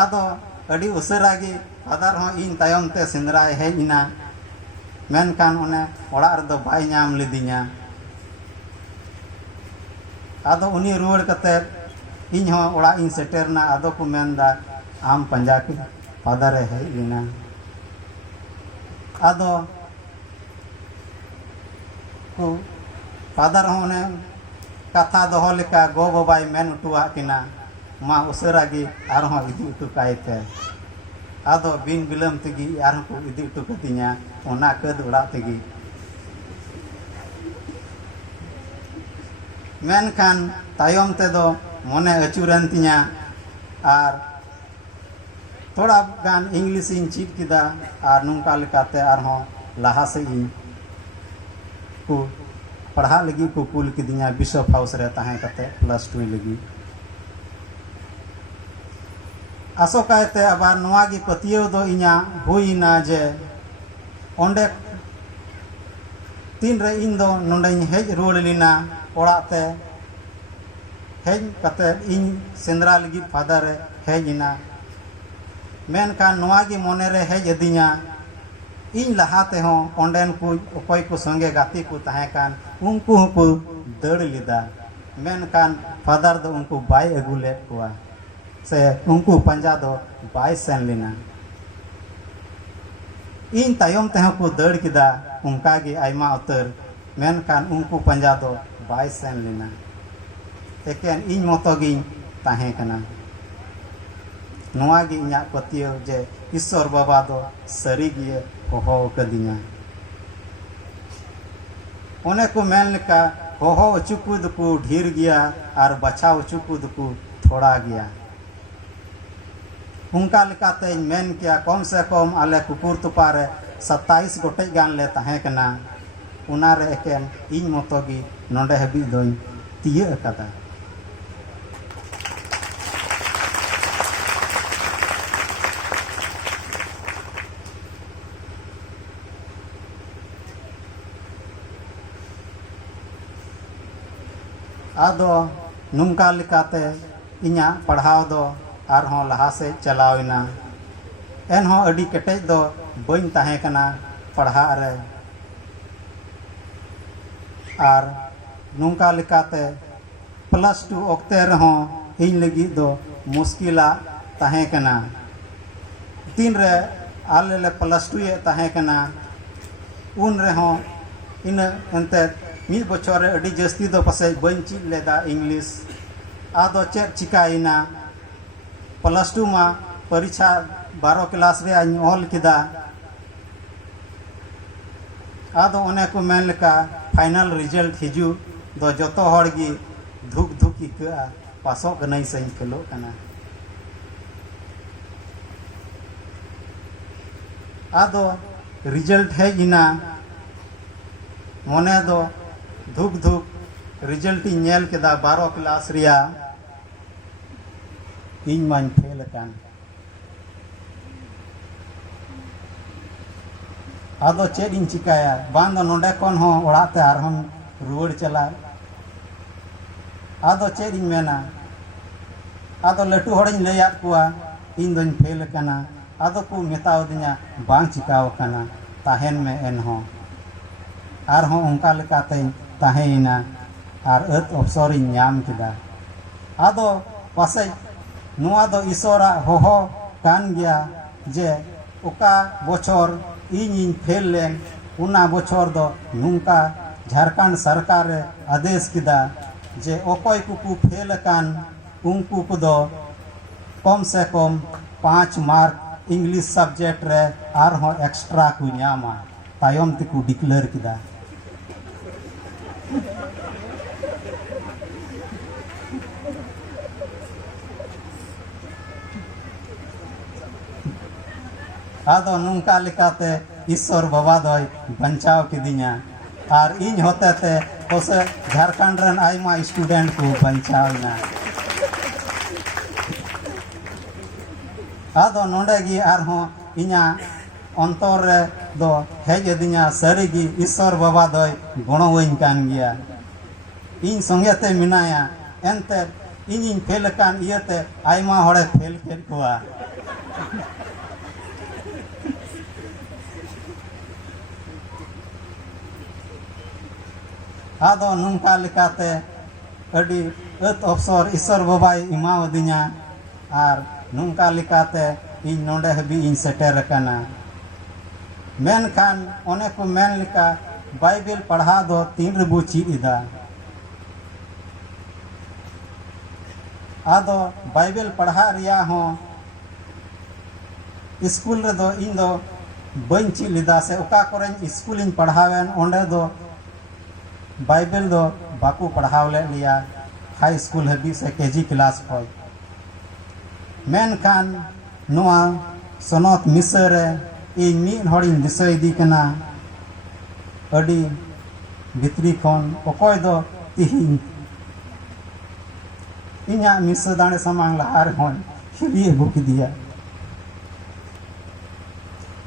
आदो अड़ी उसरा गी फादर हो इन तायम ते सेंद्राय हेजिना मेनकान ओने ओड़ा रदो बाय नाम लिदिया आदो उनी रुवाड़ कते इन हो ओड़ा इन सेटेरना आदो को मेनदा आम पंजा की फादर हेजिना आदो को फादर हो ने कथा दोहो लेका गो बाबाई मेन उटुआ किना मा उसरा गी आर हो इदी उटु कायते आदो बिन बिलम तेगी आर को इदी उटु कतिnya ओना कद उड़ा तेगी मेनखान तायम ते दो मने अचुरन तिnya आर थोड़ा गान इंग्लिश इन चीट किदा आर नुंका लेकाते आर हो लाहा से इन को पढ़ा लगी को कुल किदिया बिशप हाउस रे ताहे कते +2 लगी आसो कायते आबार नोआ गी पतियो दो इना हुईना जे ओंडे तीन रे इन दो नोंडे हेज रुड़ लिना ओड़ाते हेज कते इन सेंद्रा लगी फादर हेजिना मेनखान नोआ गी मोने रे हेज अदिया इन लहाते हो ओंडेन को अकोय को संगे गाती को ताहे कान उनको को दड़ लिदा मेनखान फादर दो उनको बाय अगु ले कोआ से उनको पंजा दो बाय सेन लेना इन तायम ते को दड़ किदा उनका गे आयमा उतर मेनखान उनको पंजा दो बाय सेन लेना एकेन इन मतो गी ताहे कना नोआ गी इना पतियो जे ईश्वर बाबा दो सरी गिए होहो कदिया ओने को मेन लेका होहो चुकुद को ढेर गया और बचाव चुकुद को थोड़ा गया उनका लेकाते मेन किया कम से कम आले कुकुर तुपारे 27 गोटे गान ले ताहे कना उना रे एकेन इन मतो गी नोंडे हबी दोई तिये कदा आदो नुंका लिकाते इना पढ़ाव दो आर हो लहा से चलावना एन हो अडी केटेज दो बइन ताहे कना पढ़ा रे आर नुंका लिकाते +2 ओक्ते रहो इन लगी दो मुश्किला ताहे कना तीन रे आले ले +2 ये ताहे कना उन रे हो इन अंते मिद बछर रे अडी जस्ती दो पसे बइन चिद लेदा इंग्लिश आदो चेक चिकाइना +2 मा परीक्षा 12 क्लास रे आइन ऑल किदा आदो ओने को मेन लेका फाइनल रिजल्ट हिजू दो जतो हड़ गी धुक धुकी का पासो कनई सही खेलो कना आदो रिजल्ट है इना मोने दो धुक धुक रिजल्ट नेल केदा 12 क्लास रिया इन मान फेल कान आदो चेड इन चिकाया बांद नोंडे कोन हो ओड़ाते आर हम रुवड़ चला आदो चेड इन मेना आदो लटू हड़िन लैयात कुआ इन दोन फेल काना आदो को मेताव दिया बांग चिकाव काना ताहेन में एन हो आर हो उनका लेकाते ताहेना आर अत अवसर नाम किदा आदो पासे नुआ दो ईश्वरा होहो कान गया जे ओका बोछर इन फेल लेन उना बोछर दो नुंका झारखंड सरकार आदेश किदा जे ओकोय कुकु फेल कान उनको को दो कम से कम 5 मार्क इंग्लिश सब्जेक्ट रे आर हो एक्स्ट्रा को नामा तायम तिकु डिक्लेयर किदा आदो नुंका लिकाते ईश्वर बाबा दोय बंचाव किदिया और इन होते ते ओसे झारखंड रन आयमा स्टूडेंट को बंचावना आदो नोंडे गी आर हो इना अंतर रे दो हेज अदिया सारीगी ईश्वर बाबा दय गणोवኝ कान गया इन संगेते मिनाया एनते इन फेल कान इयते आयमा हड़े फेल केद कोआ आदो नुंका लेकाते अडी अत अवसर ईश्वर बाबाय इमावदिया आर नुंका लेकाते इन नोंडे हबी इन सेटर काना मेनखान ओने को मेन लेका बाइबल पढ़ा दो तीन रबू चीज इदा आदो बाइबल पढ़ा रिया हो स्कूल रे दो इन दो बन चीज लिदा से ओका कोरेन स्कूल इन पढ़ावेन ओंडे दो बाइबल दो बाकू पढ़ाव ले लिया हाई स्कूल हबी से केजी क्लास खोय मेनखान नुआ सनत मिसरे इन मीन हड़िन दिसय दी कना अडी भितरी खन अकय दो तिहिन इन्या मिस दाणे समांग लहार हन हिली बुक दिया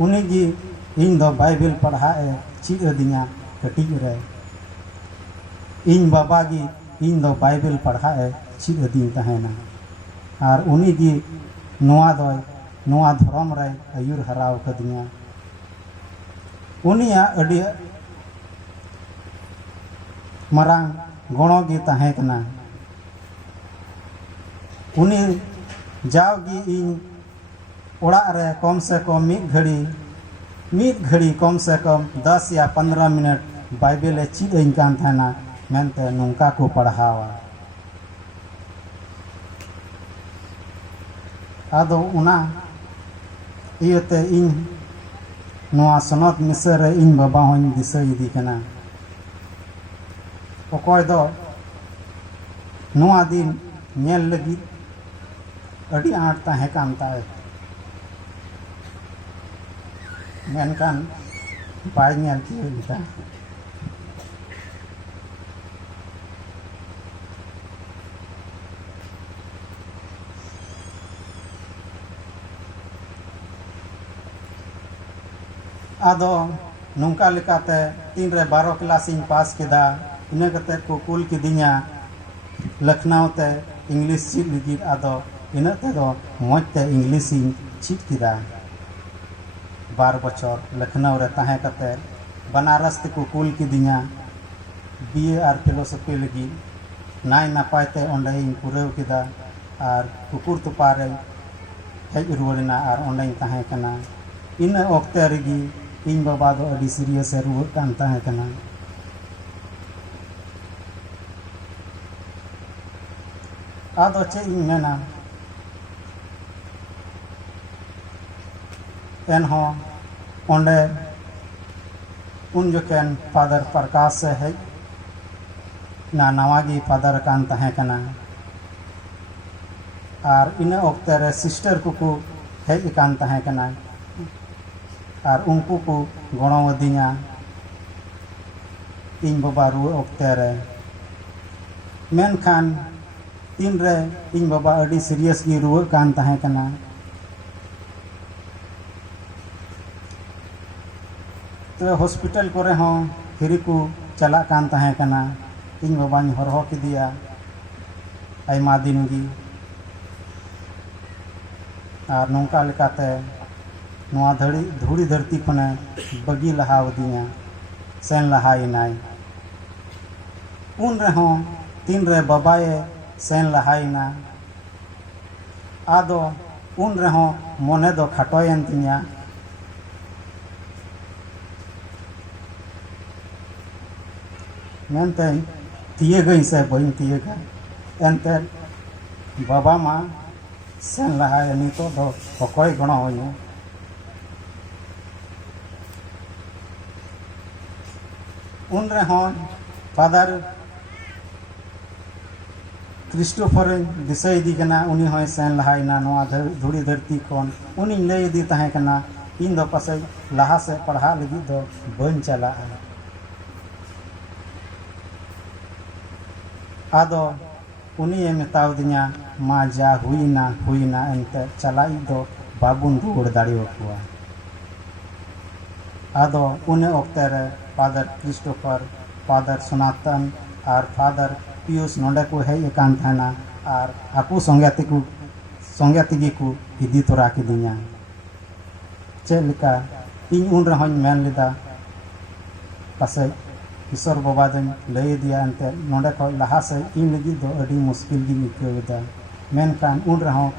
उनी जी इन दो बाइबल पढ़ाए चीज दिया कटिज रे इन बाबा गी इन दो बाइबल पढ़ाए चीज दी तहना और उनी जी नोआ दो नोआ धर्म रे आयुर हराव कदिया उनिया अडी मरांग गणो गी तहे कना उनी जावगी इन ओड़ा रे कम से कम मीद घड़ी कम से कम 10 या 15 मिनट बाइबल चीज कान थाना मेनते नुंका को पढ़ावा आदो उना इयते इन नोआ सनत मिसरे इन बाबा हों दिसय इदी कना अकय दो नोआ दिन नेल लगी अड़ी आट तहे कान ताए मेनकान बाय नेल किया आदो नौका लेकाते 3 रे 12 क्लास इन पास केदा इना कते को कुल किदिया लखनऊ ते इंग्लिश चीज लगी आदो इना ते दो मोते इंग्लिश इन चीज केदा 12 बछर लखनऊ रे ताहे कते बनारस ते को कुल किदिया बीए आर फिलोसफी लगी नाय नापाय ते ओंडे इन पुरेव केदा आर कुकुर तुपारे हेज रुवड़ना आर ओंडे ताहे कना इन ओक्ते रेगी इन बाबा दो अडी सीरियस रुव कान ताहे कना आदो चे इन मेना एन हो ओंडे उन जोकेन फादर प्रकाश से है ना नवागी फादर कान ताहे कना आर इन ओक्ते रे सिस्टर को हेज कान ताहे कना और उनको को गणो दिया इन बाबा रुआ ओक्ते रे मेनखान तीन रे इन बाबा अडी सीरियस गी रुआ कान ताहे कना तो हॉस्पिटल करे हो हिरी को चला कान ताहे कना इन बाबा ने हरहो के दिया आयमा दिन गी और नौका लेकाते नोआ धूड़ी धरती खने बगी लहाव दिया सेन लहाइनाय उन रहो 3 रे बाबाए सेन लहाइना आदो उन रहो मोने दो खटोयन तिया मेनते तिये गई से बइन तिये गा एनते बाबा मा सेन लहाय नितो दो अकय गणो होयो उन रहो फादर क्रिस्टोफर दिसय दी कना उनी होय सेन लहाइना नोआ धूड़ी धरती कोन उनी लय दी ताहे कना इन दो पासे लहा से पढ़ा लगी दो बन चला आदो उनी मेताव दिया मा जा हुईना एनते चलाई दो बाबुन रुड़ दाड़ी वकुआ आदो उन्हें ओक्ते रे फादर क्रिस्टोफर फादर सनातन और फादर पियूष नोंडे को हेज एकान थाना और आकू संगे तेगी को इदी तोरा किदिया चेक लेका इन उन रहों मेन लेदा पासे ईश्वर बाबा दिन लई दिया अंते नोंडे को लहा से इन लगी दो अड़ी मुश्किल गी मिकेदा मेनकान उन रहों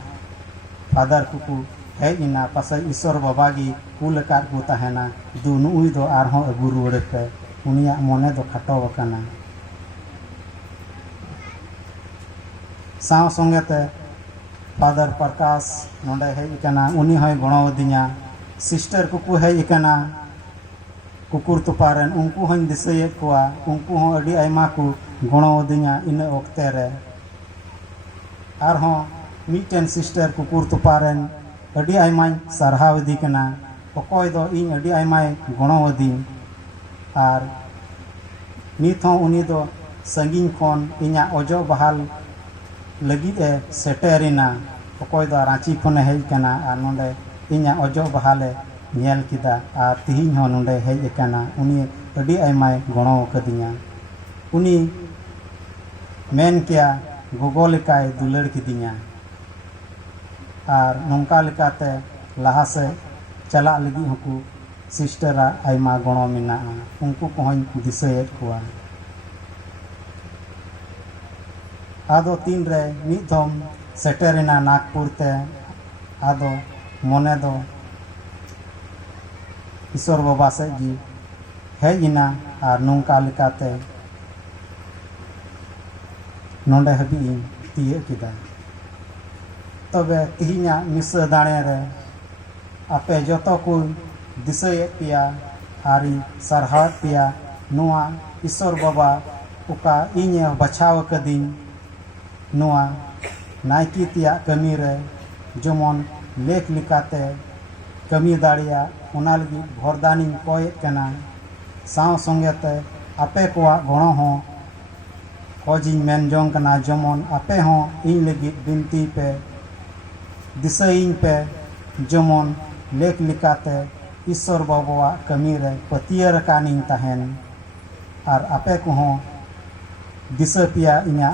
फादर को हेज इना पासे ईश्वर बाबा गी कुल कार को तहना दु नुई दो आरहों अगु रुड़े पे उनिया मोने दो खटो वकाना साव संगेते फादर प्रकाश नोंडे हेज इकाना उनी होय गणो दिया सिस्टर को हेज इकाना कुकुर तुपारन उनको हों दिसये कोआ उनको हों अड़ी आयमा को गणो दिया इन ओक्ते रे आरहों मीटेन सिस्टर कुकुर तुपारन अड़ी आयमाय सरहाव दी कना अकोय दो इन अड़ी आयमाय गणो दी और नित हों उनी दो संगीन खन इना अजो बहाल लगी सेटेरिना अकोय दो रांची खने हेज कना और नोंडे इना अजो बहाले नेल किदा और तिहिन हो नोंडे हेज कना उनी अड़ी आयमाय गणो कदिया उनी मेन किया गोगो लेकाय दुलड़ किदिया और नौका लेकाते लहा से चला लगी हकू सिस्टरा आयमा गणो मिना उनको कोहन दिसयेद कोआ आदो तीन रे मिदम सेटेरिना नागपुर ते आदो मोने दो ईश्वर बाबा से जी हेजिना और नौका लेकाते नोंडे हबी तिये किदा तबे तिहिना मिसा दाणे रे आपे जतो को दिसये पिया आरी सरहात पिया नुआ ईश्वर बाबा उका इnye बचाव कदिन नुआ नाइकी तिया कमी रे जमन लेख लिकाते कमी दाड़िया उना लगी भरदानी कोयेद कना साव संगेते आपे कोआ गणो हो खोजिन मेन जोंग कना जमन आपे हो इन लगी बिनती पे दिसईन पे जमन लेख लिकाते ईश्वर बाबा कमी रे पतियर कानिन तहन और आपे को हो दिस पिया इना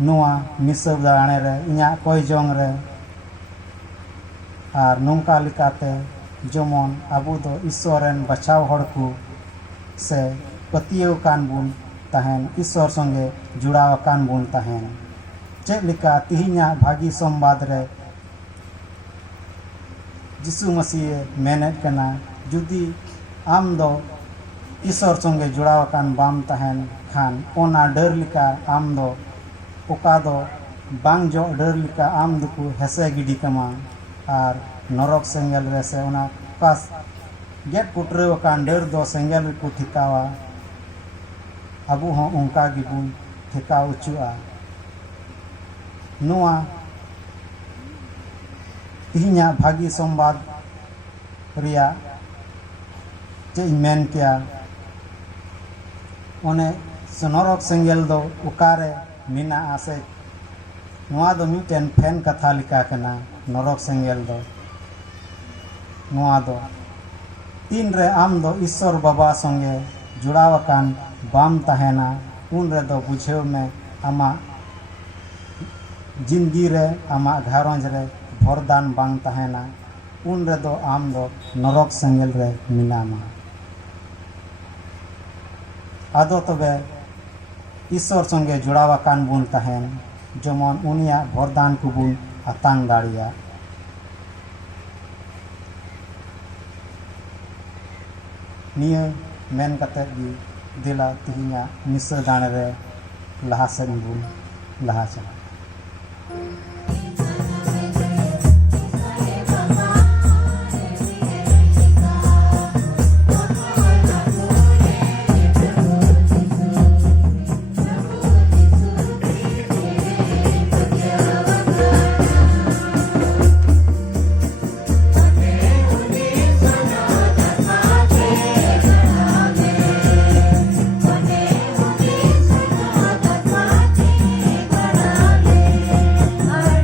नुआ मिसब दाणे रे इना कोय जोंग रे और नौका लिकाते जमन आबू दो ईश्वरन बचाव हड़कू से पतियो कान बुन तहन ईश्वर संगे जुड़ाव कान बुन तहन चेक लिका तिहिना भागी संवाद रे जिसु मसीह मेनेट कना जुदी आम दो ईश्वर संगे जुड़ाव कान बाम तहन खान ओना डर लिका आम दो ओका दो बांग जो डर लिका आम दुकु हेसे गिडी कमा और नरक सेंगल रे से ओना पास गेट पुटरे कान डर दो सेंगल को ठिकावा अबू हों उनका गिबुन ठिका उचुआ नुआ तिहिना भागी संवाद रिया चे मेन किया ओने नरक सेंगल दो उकारे मिना आसे नुआ दो मिटेन फैन कथा लिका कना नरक सेंगल दो नुआ दो तीन रे आम दो ईश्वर बाबा संगे जुड़ाव कान बाम तहना उन रे दो बुझेव में आमा जिंदगी रे आमा घारंज रे भरदान बांग तहना उन रे दो आम दो नरक सेंगल रे मिनामा आदो तबे ईश्वर संगे जुड़ाव कान बुन तहन जमन उनिया भरदान को बुन आतांग दाड़िया निया मेन कते गी दिला तिहिना मिसा दाणे रे लहा सेन बुन लहा चला Our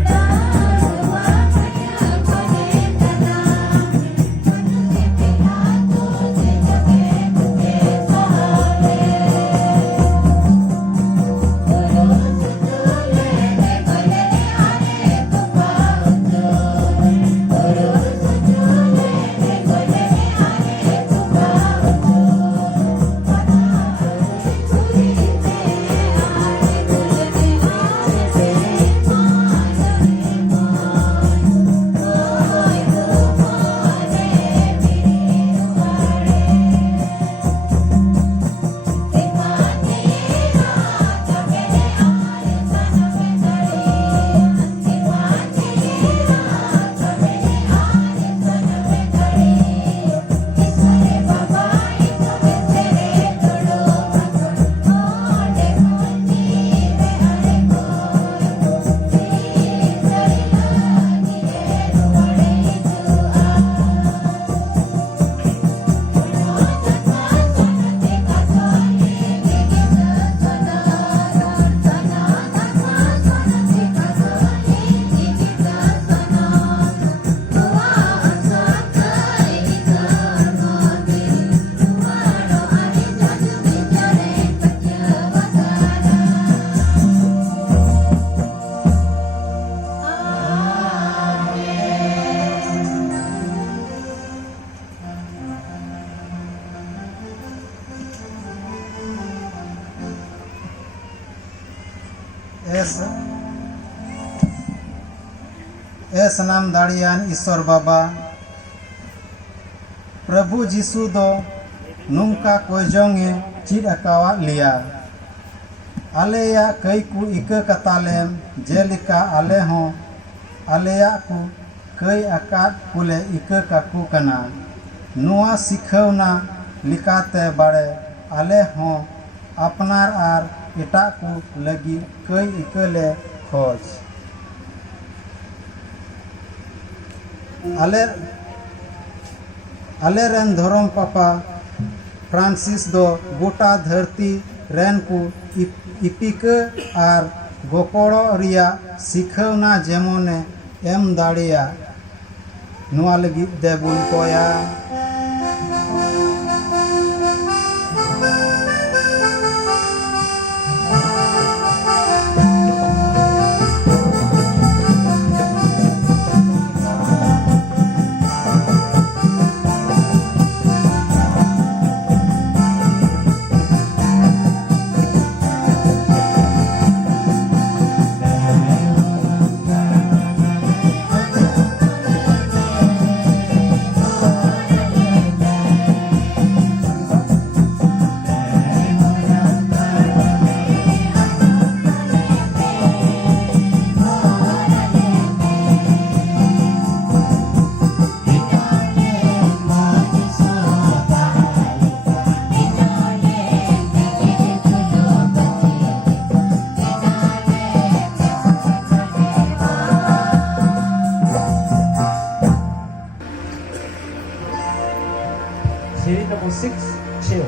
ए सनाम दाड़ियान ईश्वर बाबा प्रभु जीशु दो नुंका कोयजोंगे चीड अकावा लिया आलेया कई कु इका कतालेम जेलिका आले हों आलेया कु कई आकाद कुले इका काकु कना नुआ सिखवना लिकाते बाड़े आले हों अपनार आर इटा कु लगी कई इकले खोज आले रेन धर्म पापा फ्रांसिस दो गोटा धरती रेन को इपिक आर गोपड़ो रिया सिखवना जेमोने एम दाड़िया नुआ लगी देबुन कोया Series number 6, chill.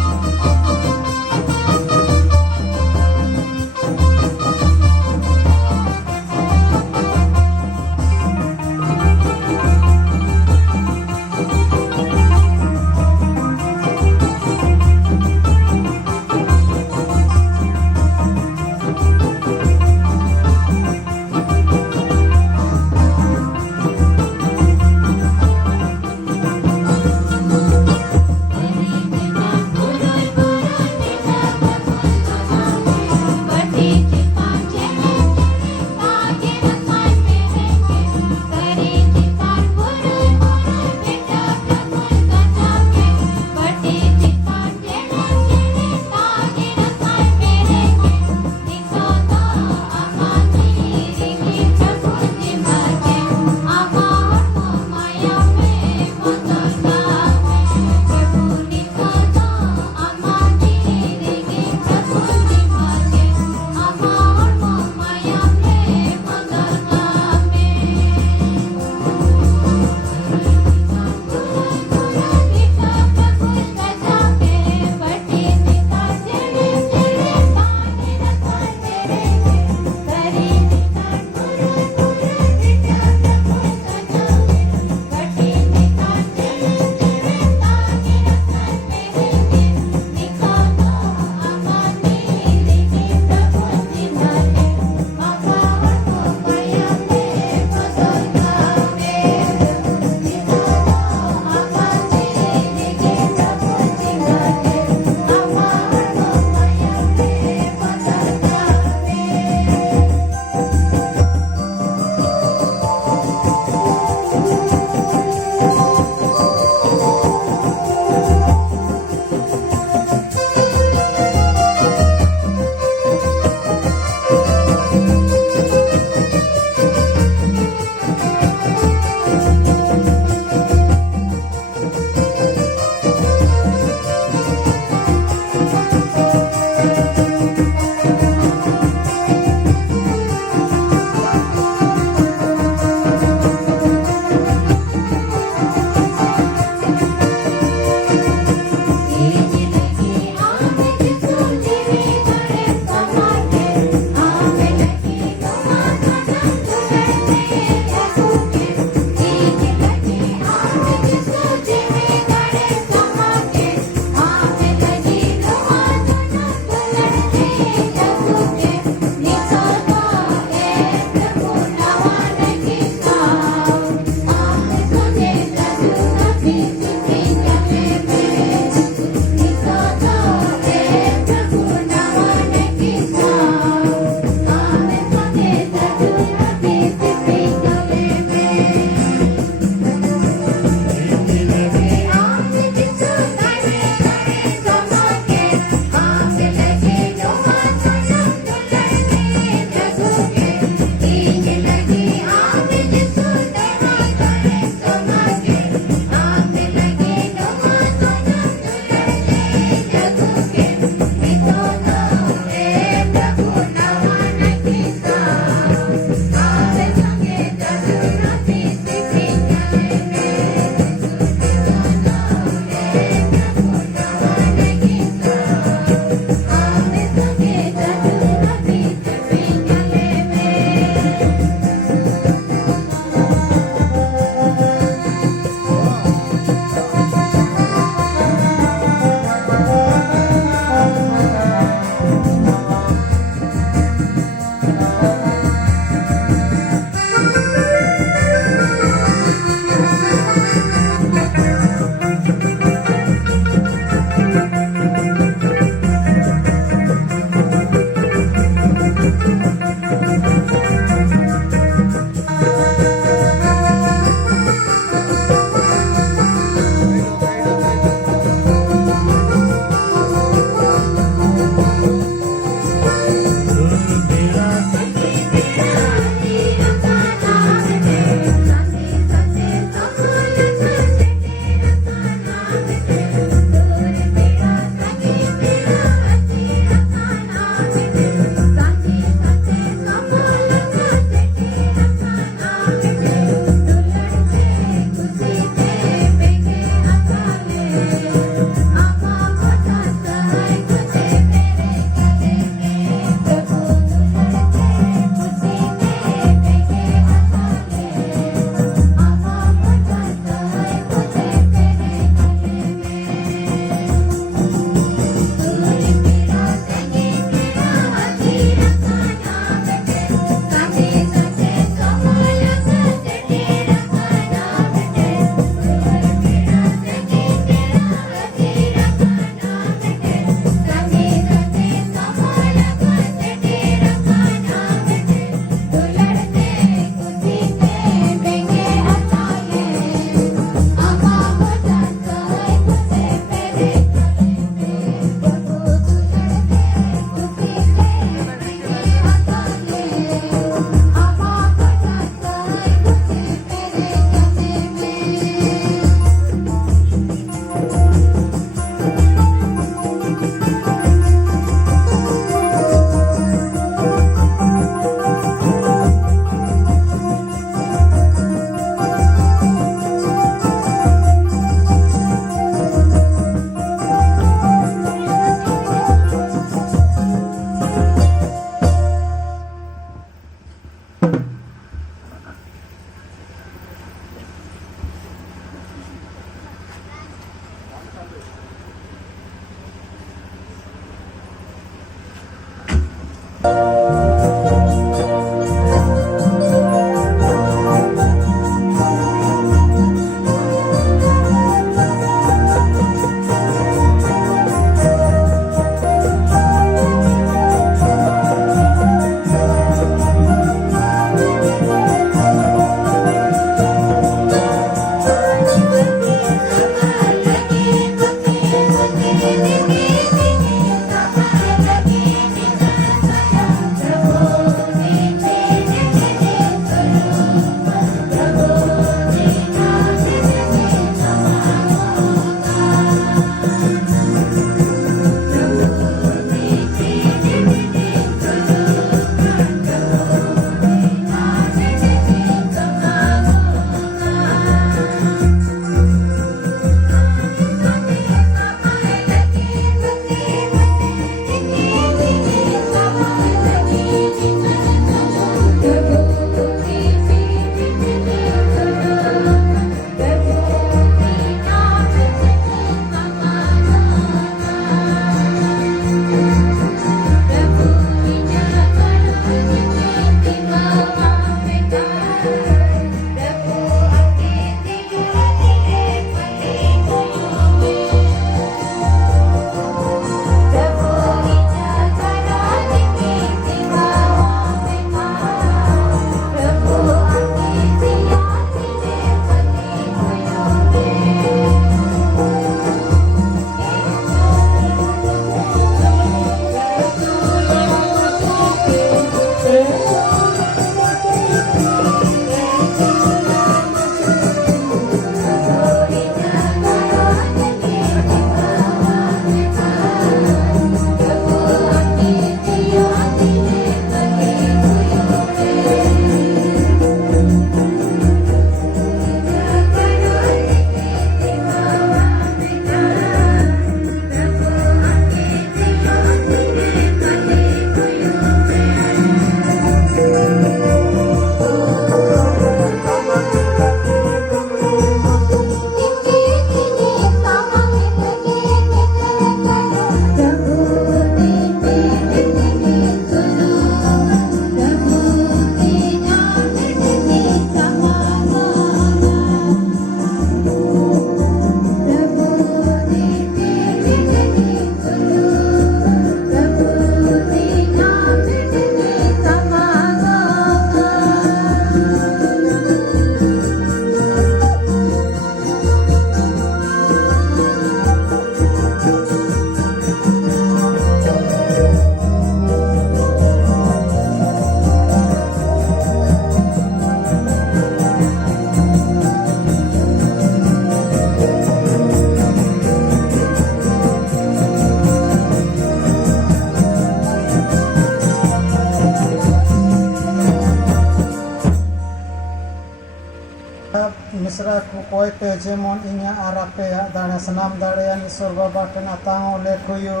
misra ku koite jemon inya arape ya dana senam darean isor baba kena tango le kuyu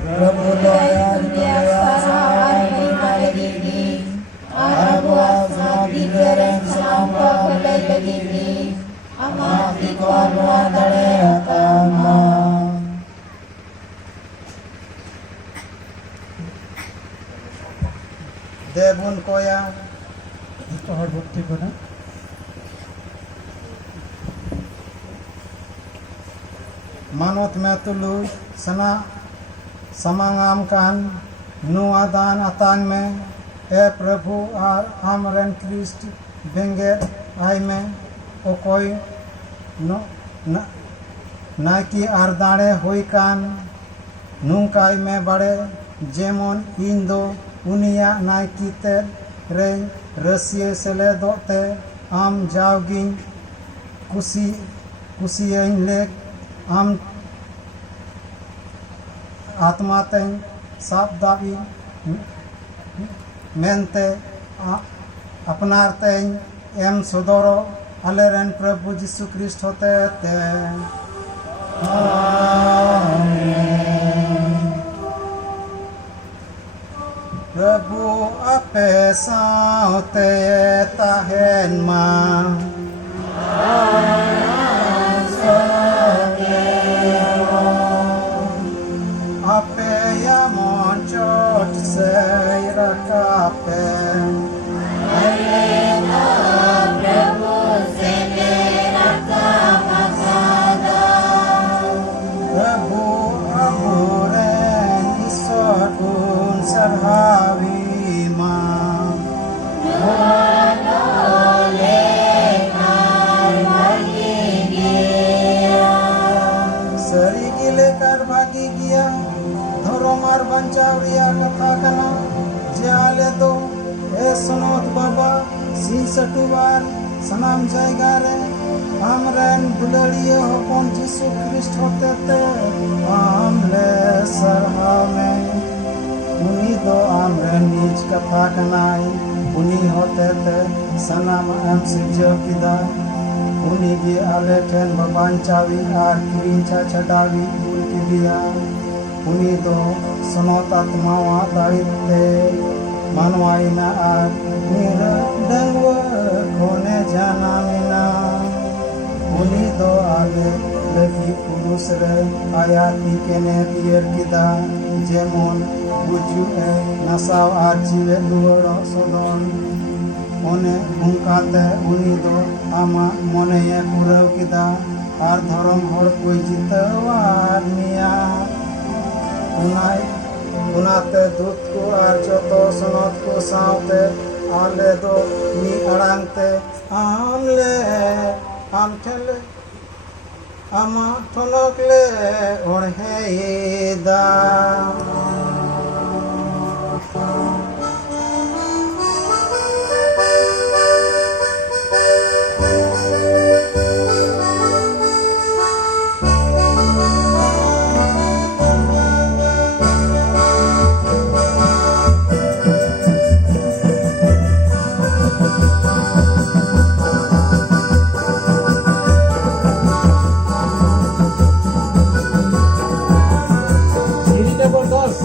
प्रभु दया दुनिया सारा terima lagi Arabu asmati keren salam pakai lagi amati kuarwa tare atama debun koya Itu hal bukti benar. manut metulu sana samangam kan nuआ दान अतांग में ए प्रभु are Amaran Christ बेंगे आई में ओ कोई no नाकी are दाड़े हुई कान नुंकाई में बड़े जेमन इन दो उनिया नाकी ते रे रसिए सेले दोते आम जाओगी कुसी ले आम आत्मा तें साप दाबी मेनते अपनार तें एम सदरो अलेरन प्रभु यीशु ख्रिस्ट होते ते प्रभु आपे साउते ताहेन मा ape ya monchot seira kape Alena Prabhu Senera Kamasada Prabhu amuren isor kun sarhavi ma seri gile kar bagi gya धरोमार बंचावरिया कथा कना जाले दो ए सुनोत बाबा सिन सटुवार सनाम जायगा रे आमरन दुलड़िए होपन यीशु ख्रिस्ट होते ते आमले सरहा में उनी दो आमरन नीच कथा कनाई उनी होते ते सनाम एम सिजो किदा उनी गे आले ठेन बबांचावी आर किरिंचा छडावी दूर की दिया उनी दो सनोत आत्मावा दाइते मानवाइना आग निरडंग खोने जाना मिना उनी दो आगे लगी पुरुष रे आयाती केने दियर किदा जेमन बुजु ए नसाव आर जीवे दुवड़ो सदन ओने उनकाते उनी दो आमा मने ये पुरव किदा आर धर्म हर कोई जितवार मिया उनाते दूत को आर चोतो सनत को सावते आले दो मी अड़ांगते आमले आम ठेले आमा ठनकले ओढ़े दा Siri number 10.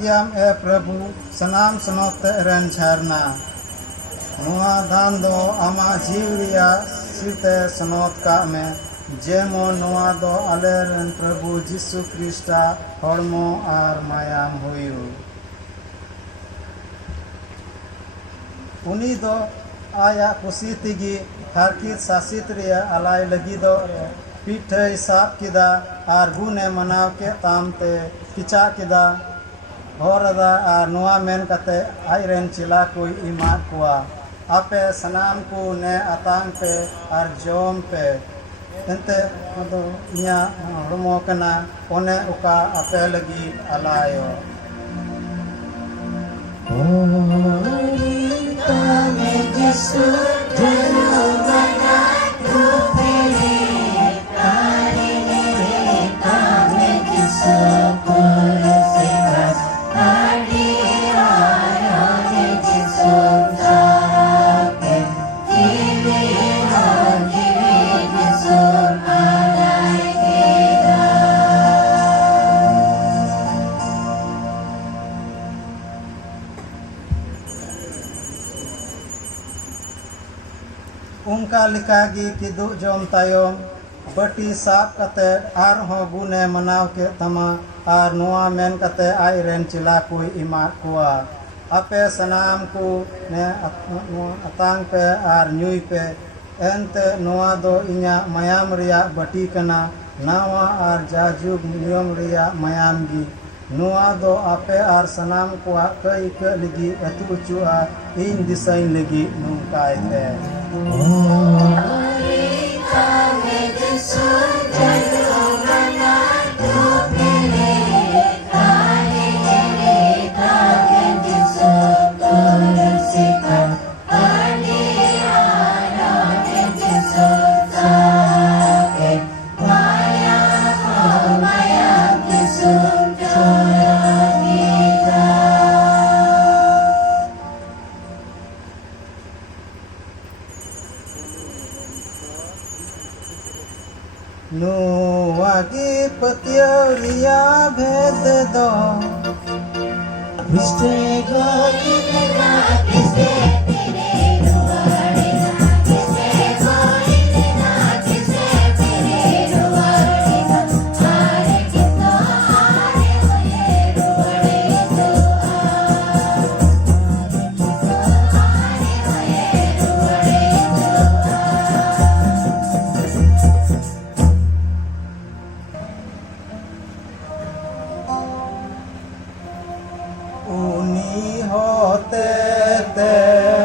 ᱜᱮᱭᱟᱢ ᱮ ᱯᱨᱚᱵᱷᱩ ᱥᱟᱱᱟᱢ ᱥᱚᱱᱚᱛ ᱨᱮᱱ ᱡᱷᱟᱨᱱᱟ ᱱᱚᱣᱟ ᱫᱟᱱ ᱫᱚ ᱟᱢᱟᱜ ᱡᱤᱣᱤ ᱨᱮᱭᱟᱜ ᱥᱤᱨᱛᱮ ᱥᱚᱱᱚᱛ ᱠᱟᱜ ᱢᱮ ᱡᱮᱢᱚᱱ ᱱᱚᱣᱟ ᱫᱚ ᱟᱞᱮᱨᱮᱱ ᱯᱨᱚᱵᱷᱩ ᱡᱤᱥᱩ ᱠᱷᱨᱤᱥᱴᱟᱜ ᱦᱚᱲᱢᱚ ᱟᱨ ᱢᱟᱭᱟᱢ ᱦᱩᱭᱩᱜ ᱩᱱᱤ ᱫᱚ ᱟᱭᱟᱜ ᱠᱩᱥᱤ ᱛᱮᱜᱮ ᱦᱟᱨᱠᱤᱛ ᱥᱟᱥᱤᱛ ᱨᱮᱭᱟᱜ ᱟᱞᱟᱭ ᱞᱟᱹᱜᱤᱫᱚᱜ ᱯᱤᱴᱷᱟᱹᱭ ᱥᱟᱵ ᱠᱮᱫᱟ ᱟᱨ ᱜᱩᱱᱮ ᱢᱟᱱᱟᱣ ᱠᱮᱫ ᱛᱟᱢᱛᱮ ᱠᱮᱪᱟᱜ ᱠᱮᱫᱟ ᱦᱚᱨ ᱟᱫᱟ ᱟᱨ ᱱᱚᱣᱟ ᱢᱮᱱ ᱠᱟᱛᱮ ᱟᱡᱨᱮᱱ ᱪᱮᱞᱟ ᱠᱚᱭ ᱮᱢᱟᱫ ᱠᱚᱣᱟ ᱟᱯᱮ ᱥᱟᱱᱟᱢ ᱠᱚ ᱱᱮ ᱟᱛᱟᱝ ᱯᱮ ᱟᱨ ᱡᱚᱢ ᱯᱮ ᱮᱱᱛᱮ ᱟᱫᱚ ᱤᱧᱟᱹᱜ ᱦᱚᱲᱢᱚ ᱠᱟᱱᱟ ᱚᱱᱮ ᱚᱠᱟ ᱟᱯᱮ ᱞᱟᱹᱜᱤᱫ ᱟᱞᱟᱭᱚᱜ Tame Jesu Jerumana Tupele Karinere Tame Jesu Kurusikas Kadirayane Jesu Take Jiri Jesu Alai Keda ᱚᱱᱠᱟ ᱞᱮᱠᱟᱜᱮ ᱠᱤᱫᱩᱵ ᱡᱚᱢ ᱛᱟᱭᱚᱢ ᱵᱟᱹᱴᱤ ᱥᱟᱵ ᱠᱟᱛᱮ ᱟᱨᱦᱚᱸ ᱜᱩᱱᱮ ᱢᱟᱱᱟᱣ ᱠᱮᱫ ᱛᱟᱢᱟ ᱟᱨ ᱱᱚᱣᱟ ᱢᱮᱱ ᱠᱟᱛᱮ ᱟᱡᱨᱮᱱ ᱪᱮᱞᱟ ᱠᱚᱭ ᱮᱢᱟᱫ ᱠᱚᱣᱟ ᱟᱯᱮ ᱥᱟᱱᱟᱢ ᱠᱚ ᱱᱮ ᱟᱛᱟᱝ ᱯᱮ ᱟᱨ ᱧᱩᱭ ᱯᱮ ᱮᱱᱛᱮ ᱱᱚᱣᱟ ᱫᱚ ᱤᱧᱟᱹᱜ ᱢᱟᱭᱟᱢ ᱨᱮᱭᱟᱜ ᱵᱟᱹᱴᱤ ᱠᱟᱱᱟ ᱱᱟᱣᱟ ᱟᱨ ᱡᱟᱡᱩᱜ ᱱᱤᱭᱚᱢ ᱨᱮᱭᱟᱜ ᱢᱟᱭᱟᱢ ᱜᱮ ᱱᱚᱣᱟ ᱫᱚ ᱟᱯᱮ ᱟᱨ ᱥᱟᱱᱟम ᱠᱚᱣᱟᱜ ᱠᱟᱹᱭ ᱠᱟᱹᱜ ᱞᱟᱹᱜᱤᱫ ᱟᱹᱛᱩ ᱚᱪᱚᱜᱼᱟ ᱤᱧ ᱫᱤᱥᱟᱹᱧ ᱞᱟᱹᱜᱤᱫ ᱱᱚᱝᱠᱟᱭ ᱯᱮ ᱱᱚᱣᱟ ᱜᱮ ᱯᱟᱹᱛᱭᱟᱹᱣ ᱨᱮᱭᱟᱜ ᱵᱷᱮᱫ ᱫᱚ Kriste goyina, Kriste pireruarina, Kriste goyina, Kriste pireruarina, Hare Krishna, Hare Vayeruarina, Hare Krishna, Hare ᱩᱱᱤ ᱦᱚᱛᱮ ᱛᱮ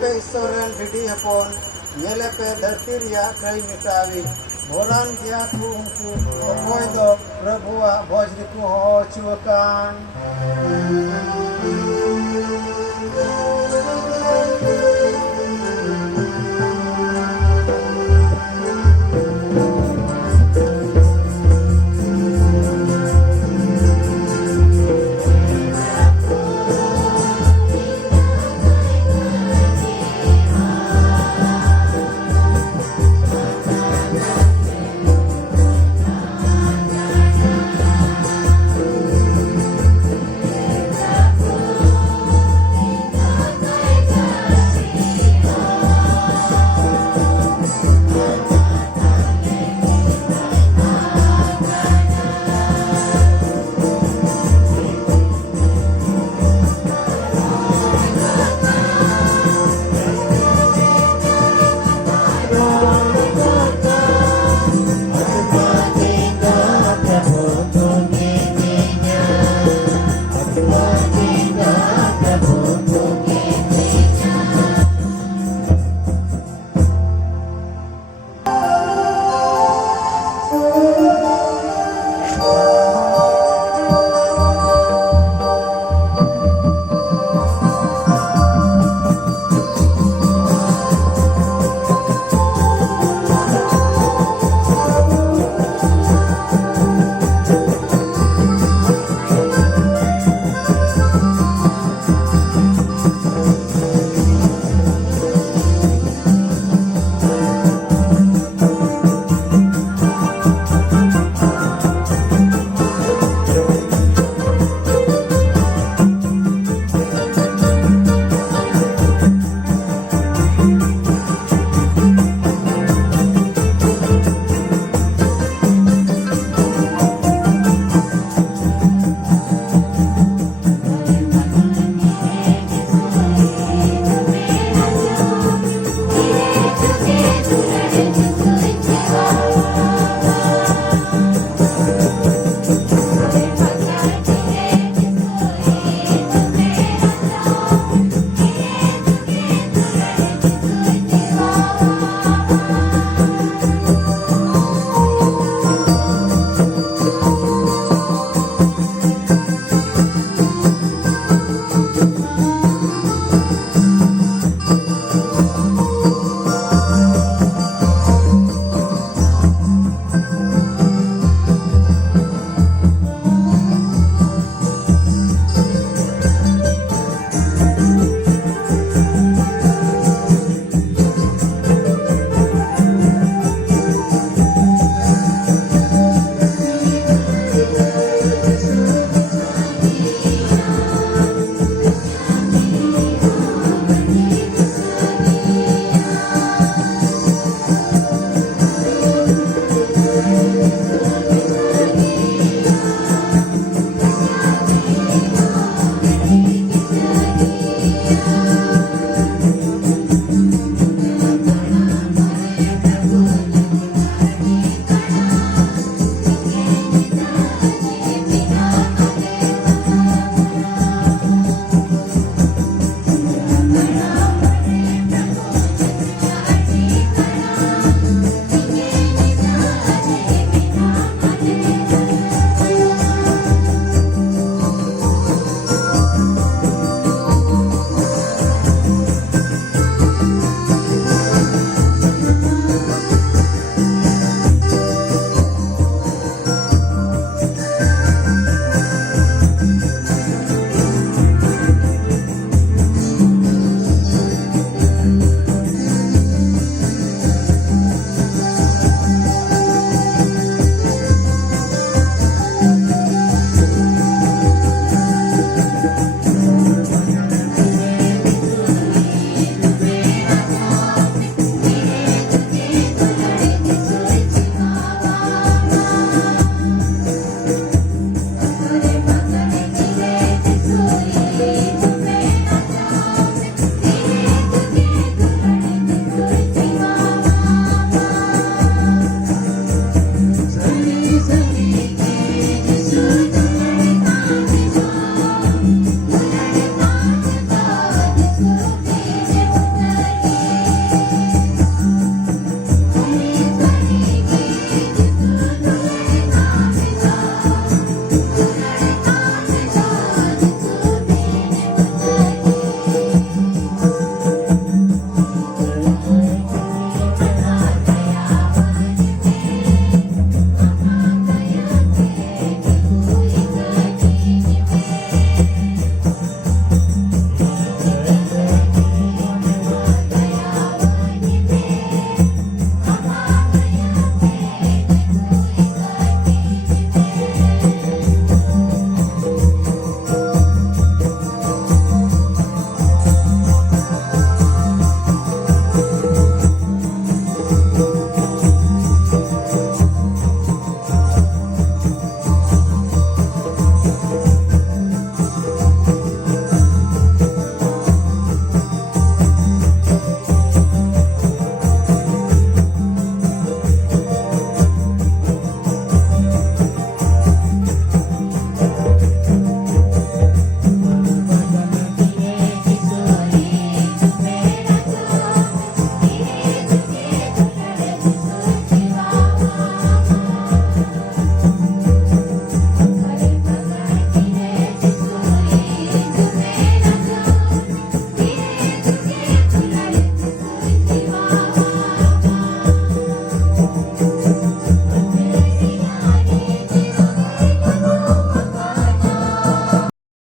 पे ईश्वर रन बिडी हपन नेले पे धरती रिया कई मिटावी बोलान गया को उनको कोई दो प्रभुआ भोज को हो चुकान